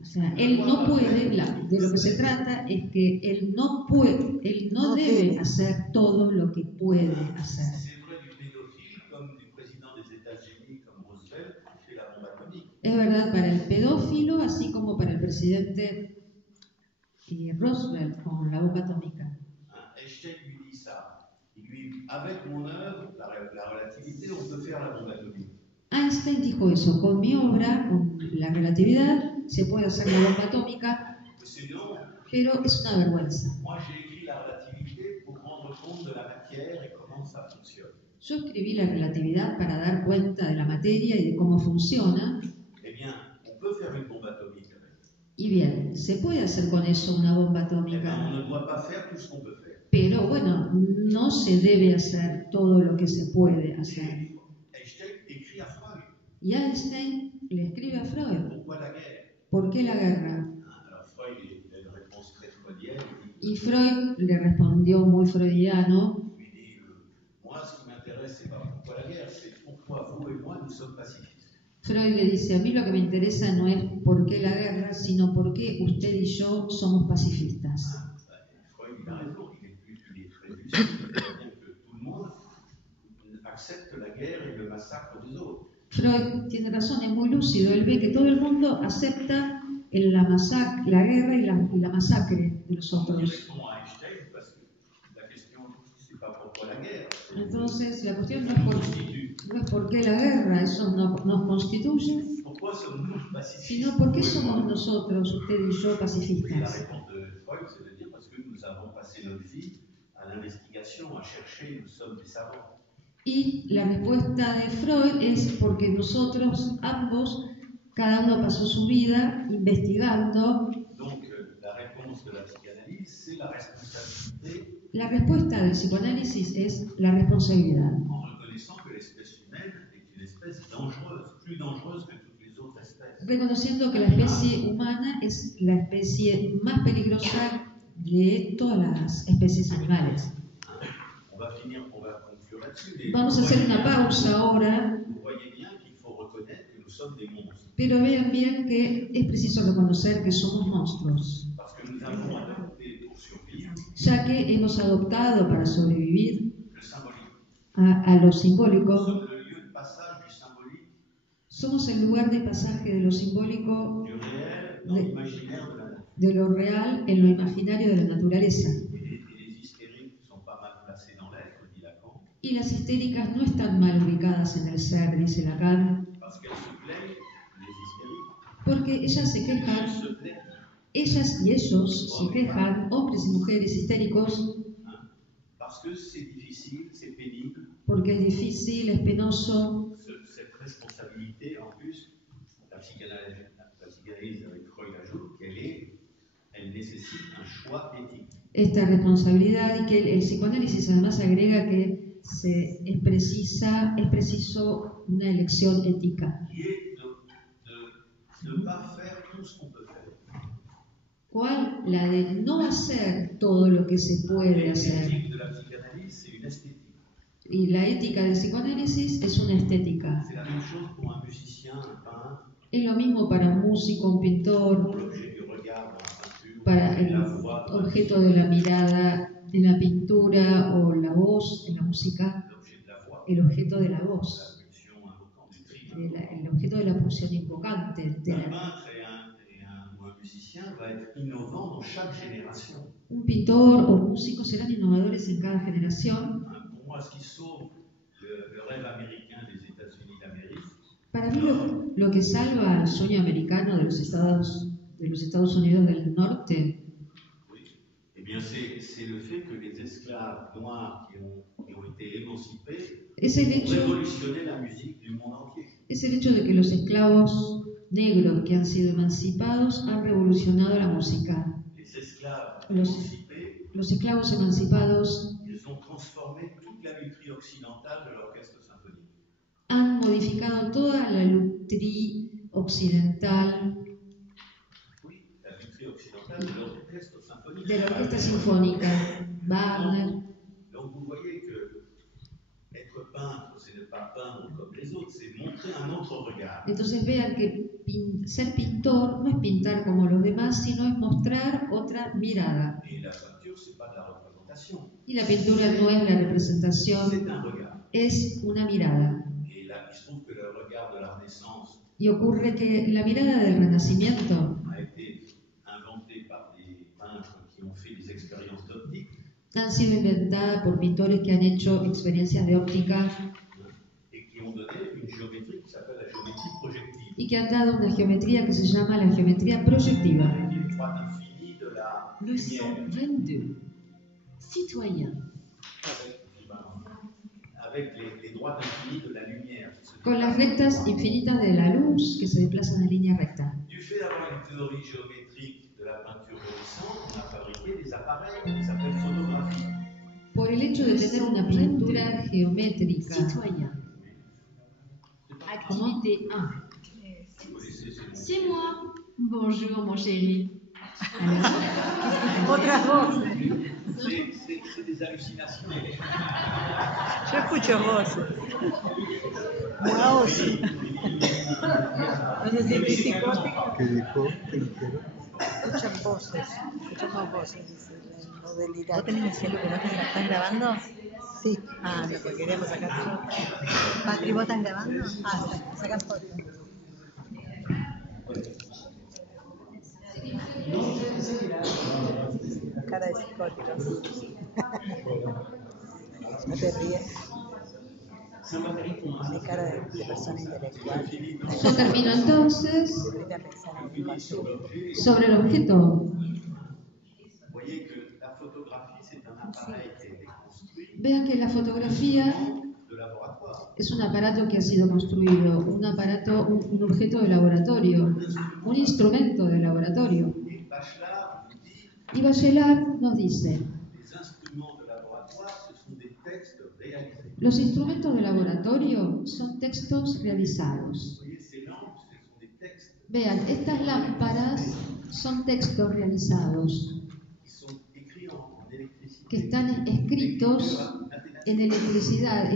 o sea, él no puede, de lo que se trata es que él no puede, él no debe hacer todo lo que puede hacer. C'est vrai du pédophile comme du président des États-Unis, comme Roosevelt, qui fait la bombe atomique. Es verdad para el pedófilo, así como para el presidente Roosevelt con la bomba atómica. Einstein lui dit ça. Il lui, avec mon œuvre, la relativité, on peut faire la bombe atomique. Einstein dijo eso: con mi obra, con la relatividad, se puede hacer la bomba atómica, Mais sinon, pero es una vergüenza. moi j'ai écrit la relativité pour rendre compte de la matière et comment ça fonctionne. Yo escribí la relatividad para dar cuenta de la materia y de cómo funciona, Eh bien, on peut faire une bombe atomique avec. y bien, se puede hacer con eso una bomba Eh bien, on atómica, ne doit pas faire tout ce qu'on peut faire. pero bueno, no se debe hacer todo lo que se puede hacer. Et Einstein écrit à Freud. Y Einstein le escribe a Freud: Pourquoi la guerre? ¿por qué la guerra? Alors Freud, il a une réponse très freudienne. Y Freud le respondió muy freudiano: Il lui dit moi, ce qui m'intéresse, c'est pas pourquoi la guerre, c'est pourquoi vous et moi, nous sommes pacifistes. Freud le dice: a mí lo que me interesa no es por qué la guerra, sino por qué usted y yo somos pacifistas. Freud, il a raison, il est très lucide, il voit bien que tout le monde accepte la guerre et le massacre des autres. Freud tiene razón, es muy lúcido. Él ve que todo el mundo acepta la guerra y la masacre de los Il otros. répond à Einstein parce que la question, c'est pas pourquoi la guerre, c'est Entonces, la cuestión constitue. no es por qué la guerra, eso no nos constituye, Pourquoi sommes-nous pacifistes? sino por qué vous et moi? somos nosotros, usted y yo, Et la pacifistas. réponse de Freud, c'est de dire parce que nous avons passé notre vie à l'investigation, à chercher, nous sommes des savants. Y la respuesta de Freud es porque nosotros ambos, cada uno pasó su vida investigando. Donc, la réponse de la psychanalyse, c'est la responsabilité La respuesta del psicoanálisis es la responsabilidad, en reconnaissant que l'espèce humaine est une espèce dangereuse, plus dangereuse que toutes les autres espèces. reconociendo que la especie humana es la especie más peligrosa de todas las especies animales. On va conclure là-dessus. mais Vamos a vous hacer voyez una bien- pausa ahora, Vous voyez bien qu'il faut reconnaître que nous sommes des monstres, pero vean bien que es preciso reconocer que somos monstruos, parce que nous avons adopté pour survivre ya que hemos adoptado para sobrevivir le symbolique. a lo Nous simbólico. sommes le lieu de passage du symbolique, Somos el lugar de pasaje de lo simbólico, du réel dans De- l'imaginaire de la nature. de lo real en lo imaginario de la naturaleza. Et les hystériques ne sont pas mal placés dans l'être, dit Lacan, Y las histéricas no están mal ubicadas en el ser, dice Lacan, parce qu'elles se plaignent, les hystériques, porque ellas se elles quejan, se plaignent. ellas y ellos se quejan, hombres y mujeres histéricos, Parce que c'est difficile, c'est pénible, porque es difícil, es penoso. cette responsabilité, en plus, la psychanalyse avec Freud ajoute elle nécessite un choix éthique. Esta responsabilidad, y que el psicoanálisis además agrega que es preciso una elección ética. Qui est de ne pas faire tout ce qu'on peut faire. ¿Cuál? La de no hacer todo lo que se puede hacer. L'éthique de la psychanalyse, c'est une esthétique. Y la ética del psicoanálisis es una estética. C'est la même chose pour un musicien, un peintre, Es lo mismo para un músico, un pintor, pour l'objet du regard dans la peinture, para el la voix dans la objeto de la mirada en la pintura o la voz en la música, l'objet de la voix, el objeto de la voz, la pulsion invoquant du cri. el objeto de la pulsión invocante, Un peintre ou un musicien va être innovant dans chaque génération. Un pintor o músico serán innovadores en cada generación. Pour moi, ce qui sauve le rêve américain des États-Unis d'Amérique, Para mí lo que salva al sueño americano de los Estados Unidos del Norte oui, eh bien c'est le fait que les esclaves noirs qui ont été émancipés es el ont hecho révolutionné la musique du monde entier. Es el hecho de que los esclavos negros que han sido emancipados han revolucionado la música. Les esclaves Los- émancipés, Los esclavos emancipados ils ont transformé toute la lutherie occidentale de l'orchestre symphonique. han modificado toda la lutherie occidental Oui, la lutherie occidentale de l'orchestre symphonique. de la orquesta sinfónica, Wagner. Donc vous voyez que être peintre, c'est ne pas peindre comme les autres, c'est montrer un autre regard. Entonces vean que ser pintor no es pintar como los demás, sino es mostrar otra mirada. Et la peinture, c'est pas de la représentation, Y la pintura no es la representación, c'est un regard. es una mirada. Et là, il se trouve que le regard de la Renaissance Y ocurre que la mirada del Renacimiento a été inventé par des peintres qui ont fait des expériences d'optique han sido inventadas por pintores que han hecho experiencias de óptica et qui ont donné une géométrie qui s'appelle la géométrie projective, y que han dado una geometría que se llama la geometría proyectiva. avec les droites infinies de la lumière, 22. Citoyen. avec les droites infinies de la lumière. qui se Con las déplacent. rectas infinitas de la luz que se desplazan en línea recta. Du fait d'avoir une théorie géométrique de la peinture récente, on a fabriqué des appareils qui s'appellent photographies. Por el hecho de tener una pintura geométrica. Citoyen. Activité 1. Vous connaissez ces mots. C'est moi. Bonjour, mon chéri. Otras voces. C'est des hallucinations. Yo escucho voces. Mouse. No sé si estoy psicótica. ¿Qué dijo? ¿Qué dijeron? Escuchan voces. Escuchamos voces, dice. No delirar. ¿Vos tenés el cielo que no estás grabando? Sí. Ah, no, porque queríamos sacar fotos. Patri, ¿vos estás grabando? Ah, sacan fotos. Cara de psicóticos. No te ríes. Tiene cara de persona intelectual. Yo termino entonces Vete a pensar en un pasivo. sobre el objeto. Vous voyez que la photographie, c'est un appareil qui a été construit Vean que la fotografía de laboratoire. es un aparato que ha sido construido, un aparato, un objeto de laboratorio, un instrumento de laboratorio. Et Bachelard nous dit Y Bachelard nos dice, les instruments de laboratoire, ce sont des textes réalisés. los instrumentos de laboratorio son textos realizados. Vous voyez, ces lampes, ce sont des textes Vean, estas lámparas son textos realizados qui sont écrits en électricité. que están escritos en electricidad,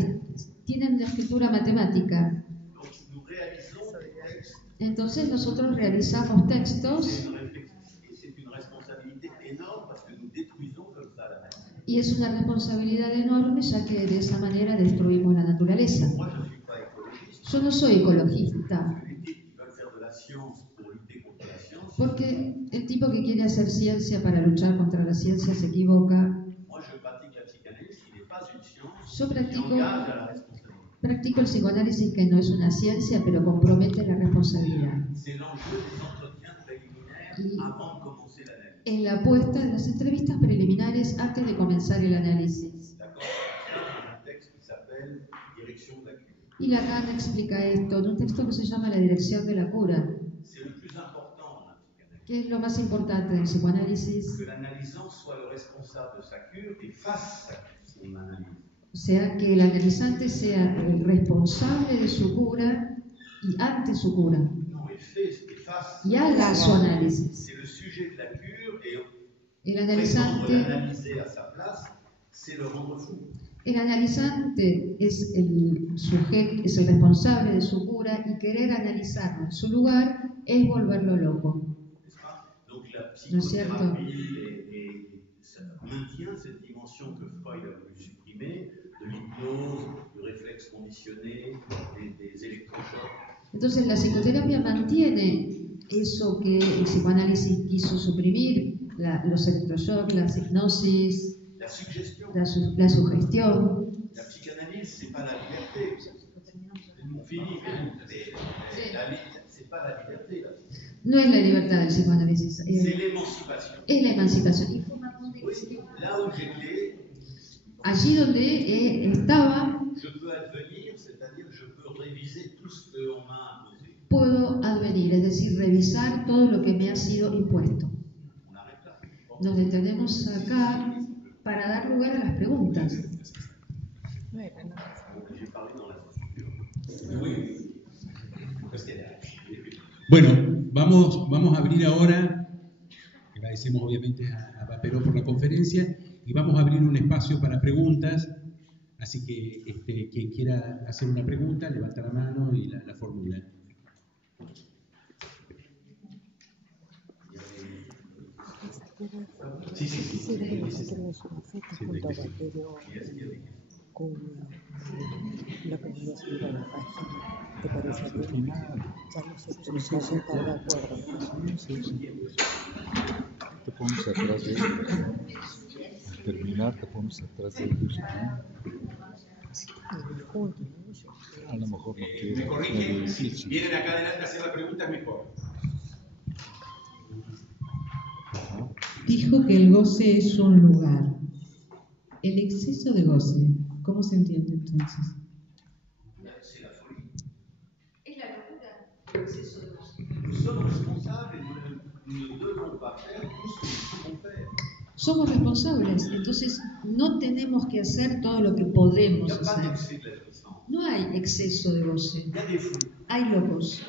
tienen una escritura matemática. Donc nous réalisons des textes Entonces nosotros realizamos textos et c'est une responsabilité énorme parce que nous détruisons comme ça la nature. y es una responsabilidad enorme ya que de esa manera destruimos la naturaleza. Moi, je ne suis pas écologiste. Yo no soy ecologista, Les types qui veulent faire de la science pour lutter contre la science, porque el tipo que quiere hacer ciencia para luchar contra la ciencia se equivoca. moi je pratique la psychanalyse qui n'est pas une science Yo qui practico, engage à la responsabilité. practico el psicoanálisis que no es una ciencia, pero compromete la responsabilidad. C'est l'enjeu des entretiens préliminaires Y- avant de commencer l'analyse. En la apuesta de las entrevistas preliminares antes de comenzar el análisis. D'accord. C'est un texte qui s'appelle Direction de la cure. Y Lacan explica esto en un texto que se llama La dirección de la cura, C'est le plus important dans la psychanalyse. que es lo más importante del psicoanálisis. Que l'analysant soit le responsable de sa cure et fasse son analyse. O sea, que el analizante sea el responsable de su cura y ante su cura, Non, et fasse. y haga su análisis. C'est le sujet de la cure et El prétendre analizante, l'analyser à sa place, c'est le rendre fou. El analizante es el sujeto, es el responsable de su cura y querer analizarlo en su lugar es volverlo loco. n'est-ce pas? Donc la ¿No es cierto? psychothérapie ça maintient cette dimension que Freud a voulu supprimer, de l'hypnose, du réflexe conditionné, des électrochocs. Entonces la psicoterapia mantiene eso que el psicoanálisis quiso suprimir, los electroshocks, las hipnosis, La suggestion. la sugestión. La psychanalyse, c'est pas la liberté. On finit, mais c'est pas la liberté. Là. No es la libertad del psicoanálisis, C'est l'émancipation. es la emancipación. Y Oui, là où j'étais, allí donde estaba, je peux advenir, c'est-à-dire je peux réviser tout ce qu'on m'a imposé. puedo advenir, es decir, revisar todo lo que me ha sido impuesto. On arrête là. Nos detenemos acá para dar lugar a las preguntas. Bueno, no. Donc j'ai parlé dans la structure. Bueno, vamos a abrir ahora, agradecemos obviamente a Vaperó por la conferencia, y vamos a abrir un espacio para preguntas, así que quien quiera hacer una pregunta, levanta la mano y la formula. Sì, dai, potremmo appunto Valerio con lo que voy a subir a la página. ¿Te parece bien? Ya no sé si estás de acuerdo. Te pones atrás de ellos. Al terminar te pones atrás de ellos. Juntos, A lo mejor no Me quiero. corrigen, si vienen acá adelante a hacer la pregunta es mejor. Dijo que el goce es un lugar. El exceso de goce, ¿cómo se entiende entonces? C'est la folie. Es la locura, el exceso de goce. Nous sommes responsables et nous ne devons pas faire tout ce que nous pouvons faire. Somos responsables, entonces no tenemos que hacer todo lo que Il n'y podemos a pas hacer. d'excès de la jouissance. No hay exceso de goce, Il y a des fous. hay locos.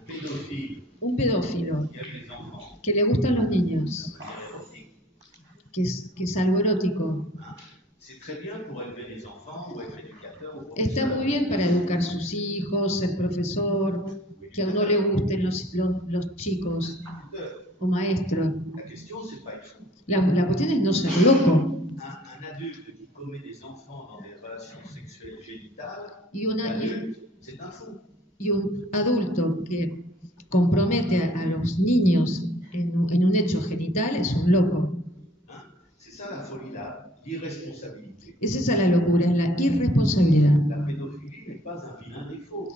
Un pédophile Un pedófilo qui aime les enfants, que le gustan los niños, de manière érotique. que es algo erótico. C'est très bien pour élever les enfants ou être éducateur ou Está professeur. muy bien para educar sus hijos, ser profesor, que a uno le gusten los chicos o maestros. La question, c'est pas être fou. La cuestión es no ser loco. Un adulte qui commet des enfants dans des relations sexuelles génitales, Y un c'est un fou. adulto que compromete a los niños en un hecho genital es un loco. C'est ça la folie, l'irresponsabilité. Es esa la locura, es la irresponsabilidad. La pédophilie n'est pas un vilain défaut,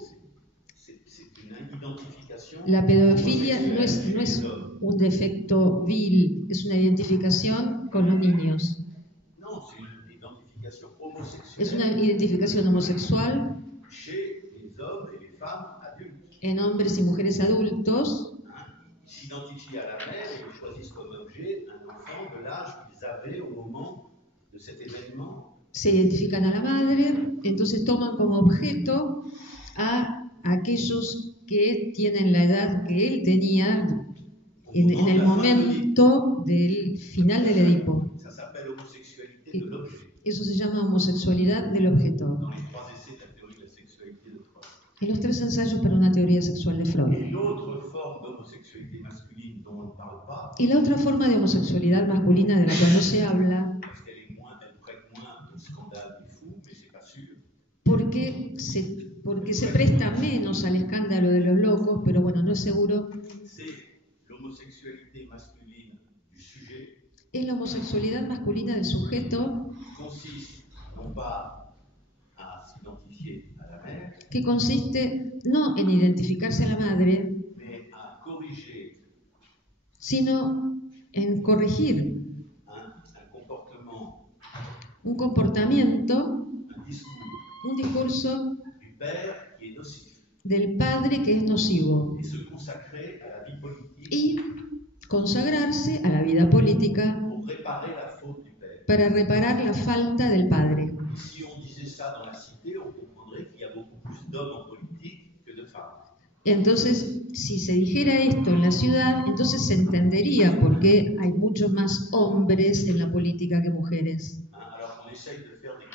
c'est une identification. La pedofilia no es des hommes. un defecto vil, es una identificación con los niños. Non, c'est une identification homosexuelle Es una identificación homosexual chez les hommes et les femmes adultes. en hombres y mujeres adultos. Ils s'identifient à la mère et ils choisissent comme objet un enfant de l'âge qu'ils avaient au moment de cet événement. Se identifican a la madre, entonces toman como objeto a aquellos que tienen la edad que él tenía en el momento del final del Edipo. Ça s'appelle homosexualité de l'objet. Eso se llama homosexualidad del objeto. Dans les trois essais de la théorie de la sexualité de Freud. En los 3 ensayos para una teoría sexual de Freud. Et l'autre forme d'homosexualité masculine dont on ne parle pas, Y la otra forma de homosexualidad masculina de la cual no se habla, parce qu'elle elle prête moins au scandale des fous, mais c'est pas sûr, porque se presta menos al escándalo de los locos, pero bueno, no es seguro, c'est l'homosexualité masculine du sujet es la homosexualidad masculina del sujeto qui consiste non pas à s'identifier à la mère, que consiste no en identificarse a la madre, mais à corriger sino en corregir un comportement, un comportamiento, un discours un discurso du père qui est nocif del padre que es nocivo et se consacrer à la vie politique y consagrarse a la vida política pour réparer la faute du père. para reparar la falta del padre. Si on disait ça dans la cité, on comprendrait qu'il y a beaucoup plus d'hommes en politique que de femmes. Entonces, si se dijera esto en la ciudad, entonces se entendería por qué hay muchos más hombres en la política que mujeres. Alors on essaye de faire des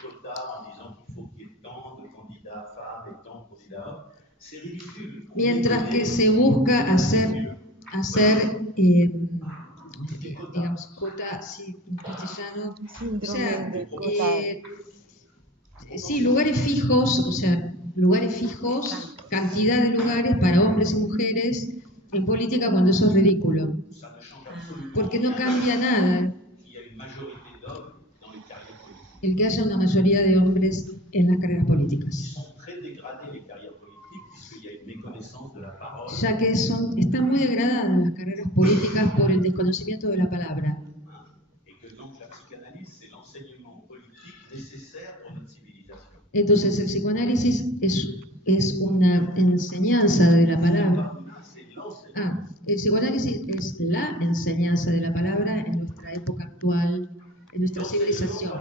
C'est ridicule. mientras que se busca hacer digamos, cota, sí, en castellano, o sea, Síndrome de cota. sí, lugares fijos, o sea, lugares fijos, cantidad de lugares para hombres y mujeres en política cuando eso es ridículo, Ça ne change absolument porque no cambia nada qu'il y a une majorité d'hommes dans les carrières politiques. el que haya una mayoría de hombres en las carreras Ils políticas, sont très dégradées, les carrières politiques, puisqu'il y a une méconnaissance de la parole. ya que están muy degradadas las carreras políticas por el desconocimiento de la palabra. Et que donc la psychanalyse, c'est l'enseignement politique nécessaire pour notre civilisation. Entonces el psicoanálisis es una enseñanza de la palabra. C'est l'enseignement. El psicoanálisis es la enseñanza de la palabra en nuestra época actual, en nuestra civilización.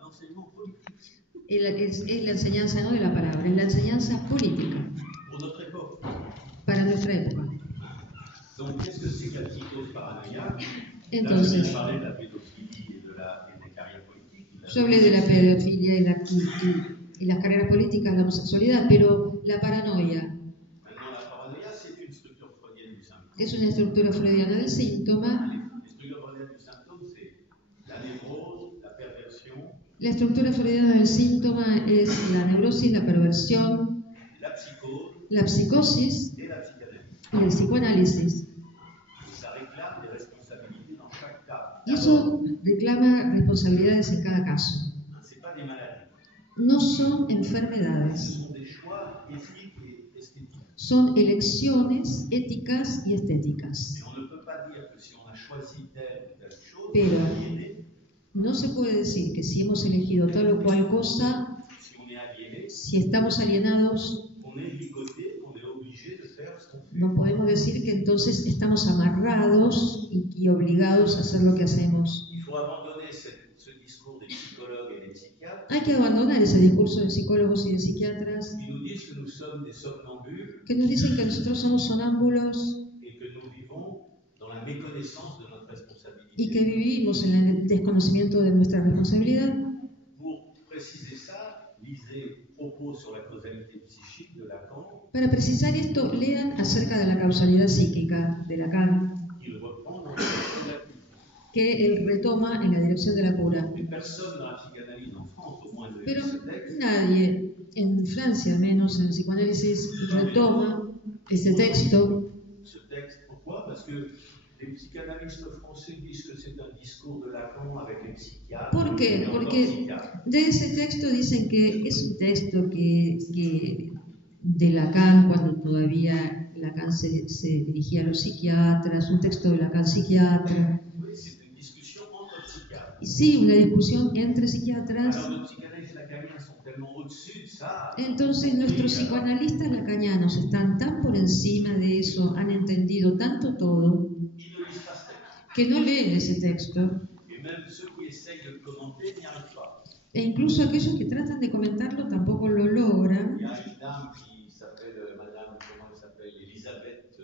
L'enseignement politique Es la enseñanza no de la palabra, es la enseñanza política pour notre époque. para nuestra época. Donc, qu'est-ce que c'est que la psychose paranoïaque? Là, je Entonces, viens de parler de la pédophilie et des carrières politiques. yo hablé de la pedofilia y las carreras políticas, la homosexualidad, pero la paranoia Maintenant, la paranoïa, c'est une structure freudienne du symptôme. es una estructura freudiana del síntoma. Les structures freudiennes du symptôme, c'est la névrose, la perversion, La estructura freudiana del síntoma es la neurosis, la perversión, la psychose la psicosis et la psychanalyse. y el psicoanálisis. Et ça réclame des responsabilités dans chaque cas. Y eso reclama responsabilidades en cada caso. Ce n'est pas des maladies. No son Ce enfermedades, sont des choix éthiques et esthétiques. son elecciones éticas y estéticas. Et on ne peut pas dire que si on a choisi telle ou telle chose, Pero on est aliéné. no se puede decir que si hemos elegido tal o cual cosa, Si on est aliéné, si estamos alienados, on est ligoté, on est obligé de faire ce qu'on fait. no podemos decir que entonces estamos amarrados y obligados a hacer lo que hacemos. Il faut abandonner ce discours des psychologues et des psychiatres Hay que abandonar ese discurso de psicólogos y de psiquiatras qui nous disent que nous sommes des somnambules que nos dicen que nosotros somos sonámbulos et que nous vivons dans la méconnaissance de notre y que responsabilité. vivimos en el desconocimiento de nuestra responsabilidad. Pour préciser ça, lisez Propos sur la causalité psychique de Lacan. Para precisar esto, lean acerca de la causalidad psíquica de Lacan, Il reprend dans le que él retoma en la dirección de la cura. Mais personne dans la psychanalyse en France, au moins, ne Pero lit ce texte. nadie, en Francia al menos, en el psicoanálisis, retoma este texto. Ce texte, pourquoi? Parce que les psychanalystes français disent que c'est un discours de Lacan avec les psychiatres. ¿Por qué? et encore Porque psychiatres. de ese texto dicen que es un texto que de Lacan, cuando todavía Lacan se dirigía a los psiquiatras, un texto de Lacan psiquiatra. Oui, c'est une discussion entre psychiatres. Y sí, una discusión entre psiquiatras. Alors, nos psychanalystes lacaniens sont tellement au-dessus de ça. Entonces nuestros psicoanalistas lacanianos están tan por encima de eso, han entendido tanto todo, Ils ne lisent pas ce texte. que no leen ese texto. Et même ceux qui essayent de le commenter n'y arrivent pas. E incluso aquellos que tratan de comentarlo tampoco lo logran. Il y a une dame qui s'appelle, madame, comment elle s'appelle, Elisabeth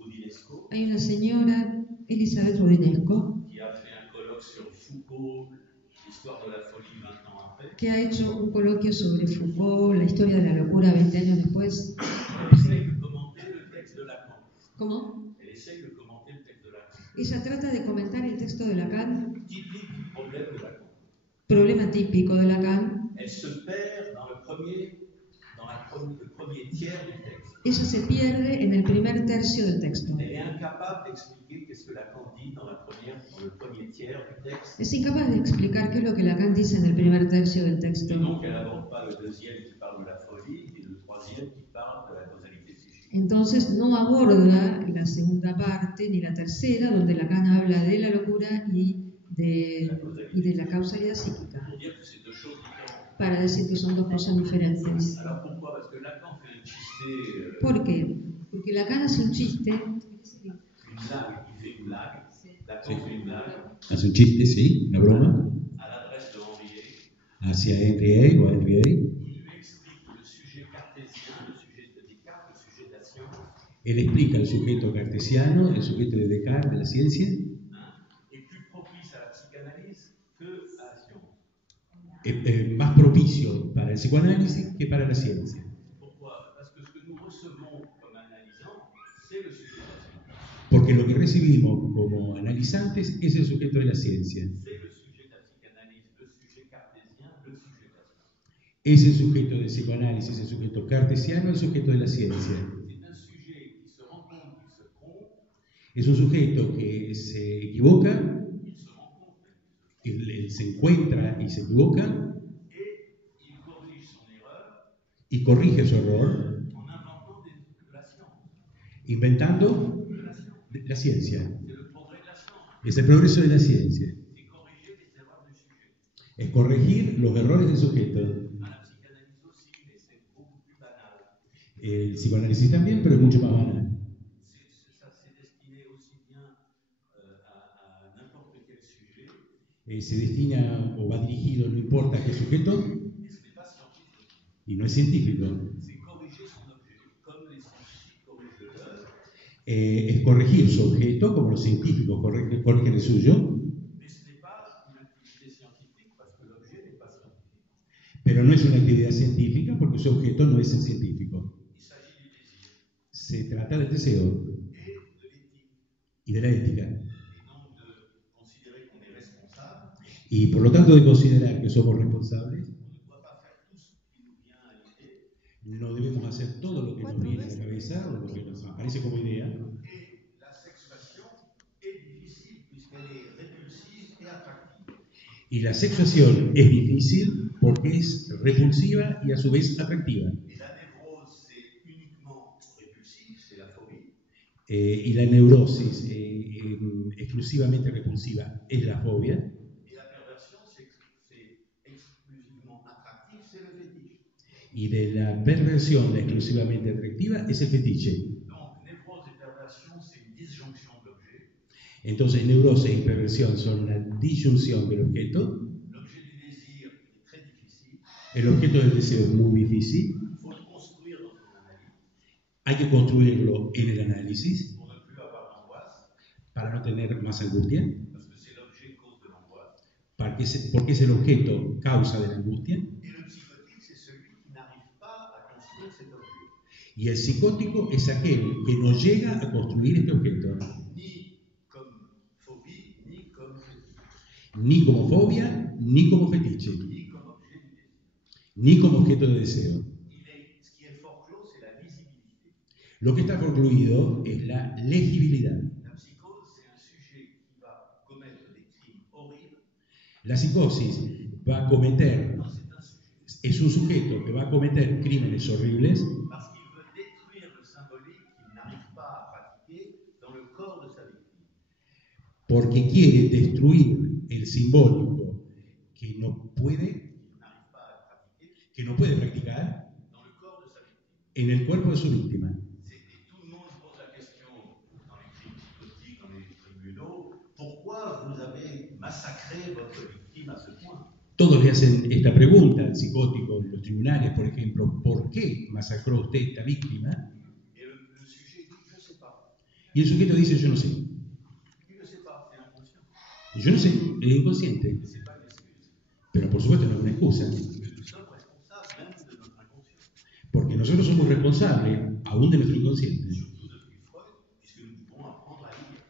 Odinesco, Hay una señora, Elizabeth Rodinesco, qui a fait un colloque sur Foucault, l'histoire de la folie 20 ans après. que ha hecho un coloquio sobre Foucault, la historia de la locura 20 años después. Elle essaye de commenter le texte de Lacan. ¿Cómo? Elle essaye de commenter le texte de Lacan. Ella trata de comentar el texto de Lacan, Typique du problème de Lacan. problema típico de Lacan. Elle se perd dans le premier tiers du texte. Ella se pierde en el primer tercio del texto. Elle est incapable d'expliquer qu'est-ce que Lacan dit dans le premier tiers du texte. Es incapaz de explicar qué es lo que Lacan dice en el primer tercio del texto. Et donc, elle n'aborde pas le deuxième qui parle de la folie et le troisième qui parle de la causalité psychique. Entonces no aborda la segunda parte ni la tercera, donde Lacan habla de la locura y de la causalidad psíquica, Pour dire que c'est deux choses différentes. para decir que son dos cosas diferentes. Alors pourquoi? Parce que Lacan fait un chisté, ¿Por qué? Porque Lacan hace un chiste, une blague, il fait une blague. Lacan fait une blague Hace un chiste, sí, una broma, à l'adresse de Henri Hay. hacia Henry A. o Henry A. Il lui explique le sujet cartésien, le sujet de Descartes, le sujet de la science, Él explica el sujeto cartesiano, el sujeto de Descartes, de la ciencia, est plus propice à la psychanalyse que à la science. es más propicio para el psicoanálisis que para la ciencia. Pourquoi? Parce que ce que nous recevons comme analysant, c'est le sujet de la science. Porque lo que recibimos como analizantes es el sujeto de la ciencia. C'est le sujet de la psychanalyse, le sujet cartésien, le sujet de la science. Es el sujeto del psicoanálisis, el sujeto cartesiano, el sujeto de la ciencia. C'est un sujet qui se rend compte qu'il se trompe, Es un sujeto que se equivoca, il se rend compte qu'il se trompe, él se encuentra y se equivoca et il corrige son erreur y corrige su error en inventant de la science. inventando De la science. la ciencia. C'est le progrès de la science. Es el progreso de la ciencia. C'est corriger les erreurs du sujet. Es corregir los errores del sujeto. À la psychanalyse aussi, mais c'est beaucoup plus banal. El psicoanálisis también, pero es mucho más banal. Ça, c'est destiné aussi bien à n'importe quel sujet, Se destina o va dirigido, no importa qué sujeto, et ce n'est pas scientifique. y no es científico. C'est corriger son objet, comme les scientifiques corrigent le leur, Es corregir su objeto, como los científicos corrigen el suyo, mais ce n'est pas une activité scientifique parce que l'objet n'est pas scientifique. pero no es una actividad científica porque su objeto no es el científico. Il s'agit du désir Se trata del deseo et de l'éthique, y de la ética, et donc de considérer qu'on est responsable. y por lo tanto de considerar que somos responsables. On ne doit pas faire tout ce qui nous vient à l'idée, No debemos hacer todo lo que nos viene a la cabeza o lo que nos aparece como idea. et la sexuation est difficile puisqu'elle est répulsive et attractive. Y la sexuación es difícil porque es repulsiva y a su vez atractiva. Et la névrose, c'est uniquement répulsif, c'est la phobie. Y la neurosis exclusivamente repulsiva es la fobia. Et la perversion, c'est exclusivement attractif, c'est le fétiche. Y de la perversión, la exclusivamente atractiva, es el fetiche. Donc, névrose et perversion, c'est une disjonction de l'objet. Entonces, neurosis y perversión son la disyunción del objeto. L'objet du désir est très difficile. El objeto del deseo es muy difícil. Il faut le construire dans son analyse Hay que construirlo en el análisis pour ne plus avoir d'angoisse, para no tener más angustia, parce que c'est l'objet cause de l'angoisse. porque es el objeto causa de la angustia. Et le psychotique, c'est celui qui n'arrive pas à construire cet objet, Y el psicótico es aquel que no llega a construir este objeto, ni comme phobie, ni comme fétiche, ni como fobia, ni como fetiche, ni comme objet du désir. ni como objeto de deseo. Ce qui est forclos, c'est la lisibilité. Lo que está concluido es la legibilidad. La psychose, c'est un sujet qui va commettre des crimes horribles. La psicosis va a cometer, Non, c'est un sujet. es un sujeto que va a cometer crímenes horribles Parce qu'il veut détruire le symbolique qu'il n'arrive pas à pratiquer dans le corps de sa victime. porque quiere destruir el simbólico que no puede, Il n'arrive pas à pratiquer que no puede practicar dans le corps de sa victime. en el cuerpo de su víctima. Et tout le monde pose la question dans les crimes psychotiques, dans les tribunaux, pourquoi vous avez massacré votre victime à ce point? Todos le hacen esta pregunta al psicótico en los tribunales, por ejemplo, ¿por qué masacró usted a esta víctima? Et le sujet dit, je ne sais pas. Y el sujeto dice, yo no sé. Il ne sait pas, c'est inconscient. Yo no sé, es inconsciente. Mais ce n'est pas une excuse. Pero por supuesto no es una excusa, Parce que nous sommes responsables même de notre inconscient. porque nosotros somos responsables aún de nuestro inconsciente. Surtout depuis Freud, puisque nous pouvons apprendre à lire.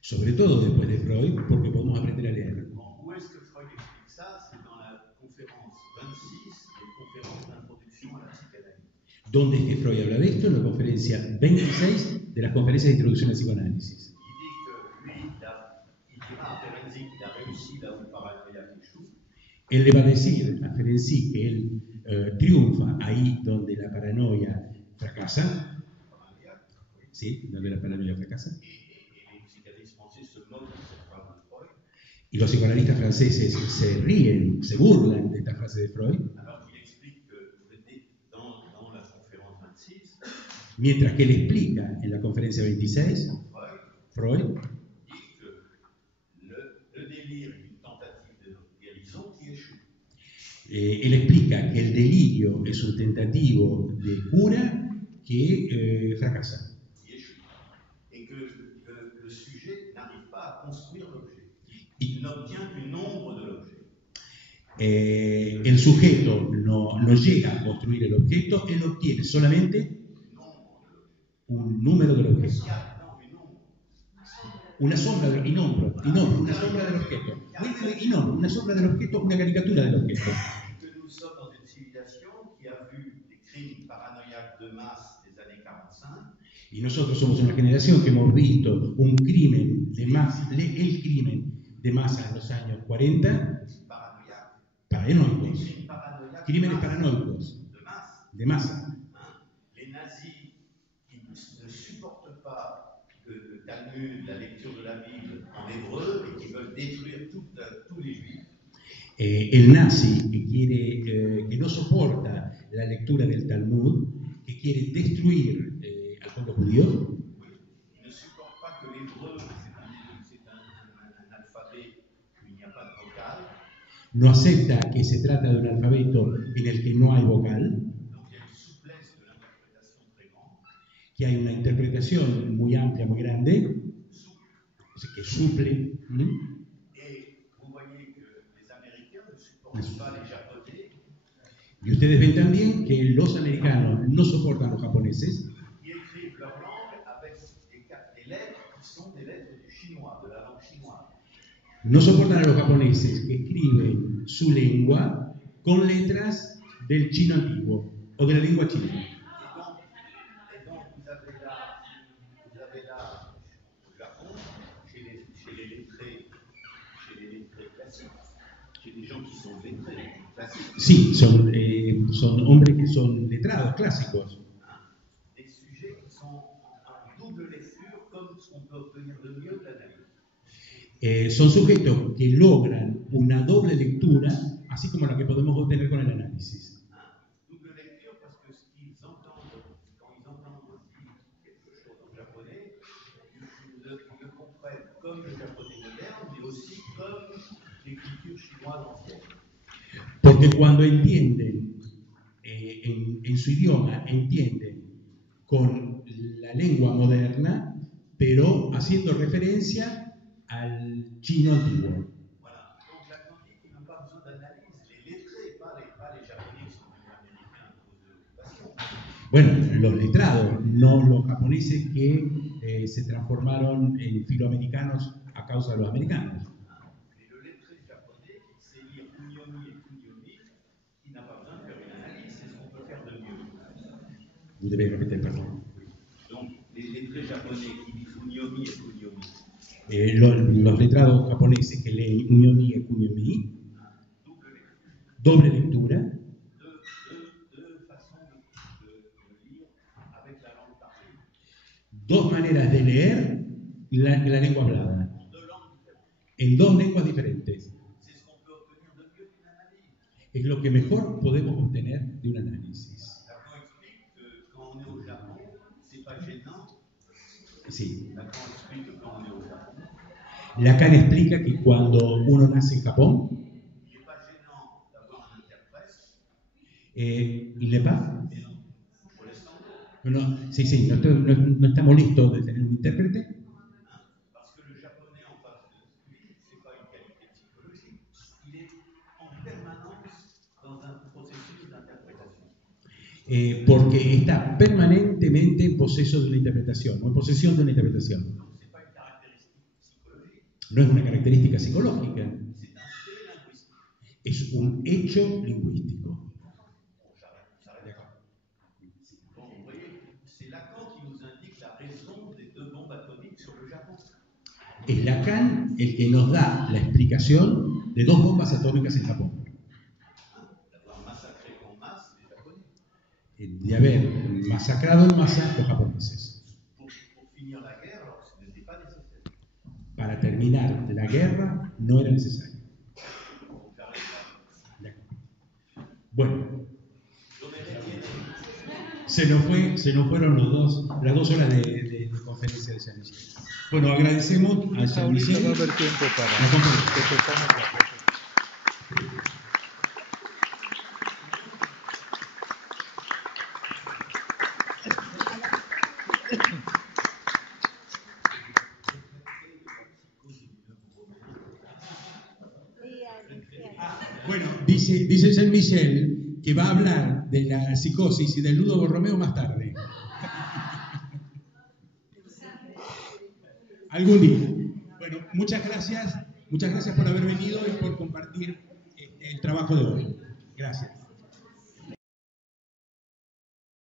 Sobre todo después de Freud, porque podemos aprender a leer. Bon, où est-ce que Freud explique ça? C'est dans la conférence 26 des conférences d'introduction à la psychanalyse. ¿Dónde es que Freud habla de esto? En la conferencia 26 de las conferencias de introducción al psicoanálisis. Il dit que lui, il dira à Ferenczi qu'il a réussi là où le paranoïaque échoue. Él le va a decir a Ferenczi que él triunfa ahí donde la paranoia fracasa, Paranoïaque. ¿sí? Donde la paranoia fracasa. Et les psychanalystes français se moquent de cette phrase de Freud, Y los psicoanalistas franceses se ríen, se burlan de esta frase de Freud, alors qu'il explique que dans la conférence 26, mientras que él explica en la conferencia 26, Freud dit que le délire est une tentative de guérison qui échoue. él explica que el delirio es un tentativo de cura que fracasa. Qui échoue. Et que le sujet n'arrive pas à construire l'objet. Il n'obtient qu'une ombre de l'objet. El sujeto no llega a construir el objeto, él obtiene solamente Une ombre un número del objeto. Una sombra del una sombra del objeto. Una sombra del objeto, una caricatura del objeto. Que nous sommes dans une civilisation qui a vu des crimes paranoïaques de masse des années 45. Y nosotros somos una generación que hemos visto un crimen de masa, el crimen de masa en los años 40, paranoicos, crímenes paranoicos, de masa. Les nazis qui ne supportent pas le Talmud, la lecture de la Bible en hébreu et qui veulent détruire tous les juifs. El nazi que no soporta la lectura del Talmud, que quiere destruir al pueblo judío. Il ne supporte pas que l'hébreu, c'est un alphabet où il n'y a pas de vocal. No acepta que se trata de un alfabeto en el que no hay vocal. Donc il y a une souplesse de l'interprétation très grande. Que hay una interpretación muy amplia, muy grande, que suple. Et vous voyez que les Américains ne supportent pas les Japonais. Y ustedes ven también que los americanos no soportan a los japoneses. Qui écrivent leur langue avec des lettres qui sont des lettres du chinois, de la langue chinoise. No soportan a los japoneses que escriben su lengua con letras del chino antiguo o de la lengua china. Et donc vous avez là au Japon, chez les lettrés classiques, chez les gens qui sont lettrés classiques. Sí, son hombres que son letrados, clásicos. Des sujets qui sont en double lecture, comme ce qu'on peut obtenir de mieux de l'analyse. Son sujetos que logran una doble lectura, así como la que podemos obtener con el análisis. Double lecture parce que ce qu'ils entendent, quand ils entendent quelque chose en japonais, ils le comprennent comme le japonais moderne, mais aussi comme l'écriture chinoise ancienne. Porque cuando entienden en su idioma, entienden con la lengua moderna, pero haciendo referencia al chino antiguo. Voilà. Donc la quantique, ils n'ont pas besoin d'analyse. Les lettrés, pas les japonais qui sont venus américains à cause de l'occupation. Bueno, los letrados, no los japoneses que se transformaron en filoamericanos a causa de los americanos. Mais le lettré japonais qui sait lire kunyomi et kunyomi, il n'a pas besoin de faire une analyse, c'est ce qu'on peut faire de mieux. Vous devez répéter, pardon. Donc les lettrés japonais qui lisent kunyomi et kunyomi. Los letrados japoneses que leen kunyomi y kunyomi, doble lectura, Deux façons de lire avec la langue parlée. dos maneras de leer la lengua hablada, en dos lenguas diferentes. C'est ce qu'on peut obtenir de mieux qu'une analyse. Es lo que mejor podemos obtener de un análisis. Lacan explique que quand on est au Japon, c'est pas gênant. Sí. Lacan explique que quand on est au Japon, Lacan explica que cuando uno nace en Japón, il n'est pas gênant d'avoir un interprète. ¿il n'est pas? Mais non, pour l'instant, Sí, no estamos listos de tener un intérprete. parce que le japonais en face de lui, c'est pas une qualité psychologique. Il est en permanence dans un processus d'interprétation. Porque está permanentemente en proceso de una interpretación, o en posesión de una interpretación. C'est pas une caractéristique psychologique. No es una característica psicológica, C'est un fait linguistique. es un hecho lingüístico. Bon, vous voyez, c'est Lacan qui nous indique la raison des 2 bombes atomiques sur le Japon. Es Lacan el que nos da la explicación de 2 bombas atómicas en Japón. D'avoir massacré en masse les Japonais. De haber masacrado en masa los japoneses. Pour finir la guerre, alors ce n'était pas nécessaire. Para terminar la guerra no era necesario. Pour faire les guerres. Bueno, Yo me retiene. se nos fueron las 2 horas de conferencia de Jean Michel. Bueno, agradecemos a Jean Ahorita Michel. va a haber tiempo para la conferencia. que tocamos la cosa. Bueno, dice Jean Michel que va a hablar de la psicosis y del Ludo Borromeo más tarde. Algún día. Bueno, muchas gracias por haber venido y por compartir el trabajo de hoy. Gracias.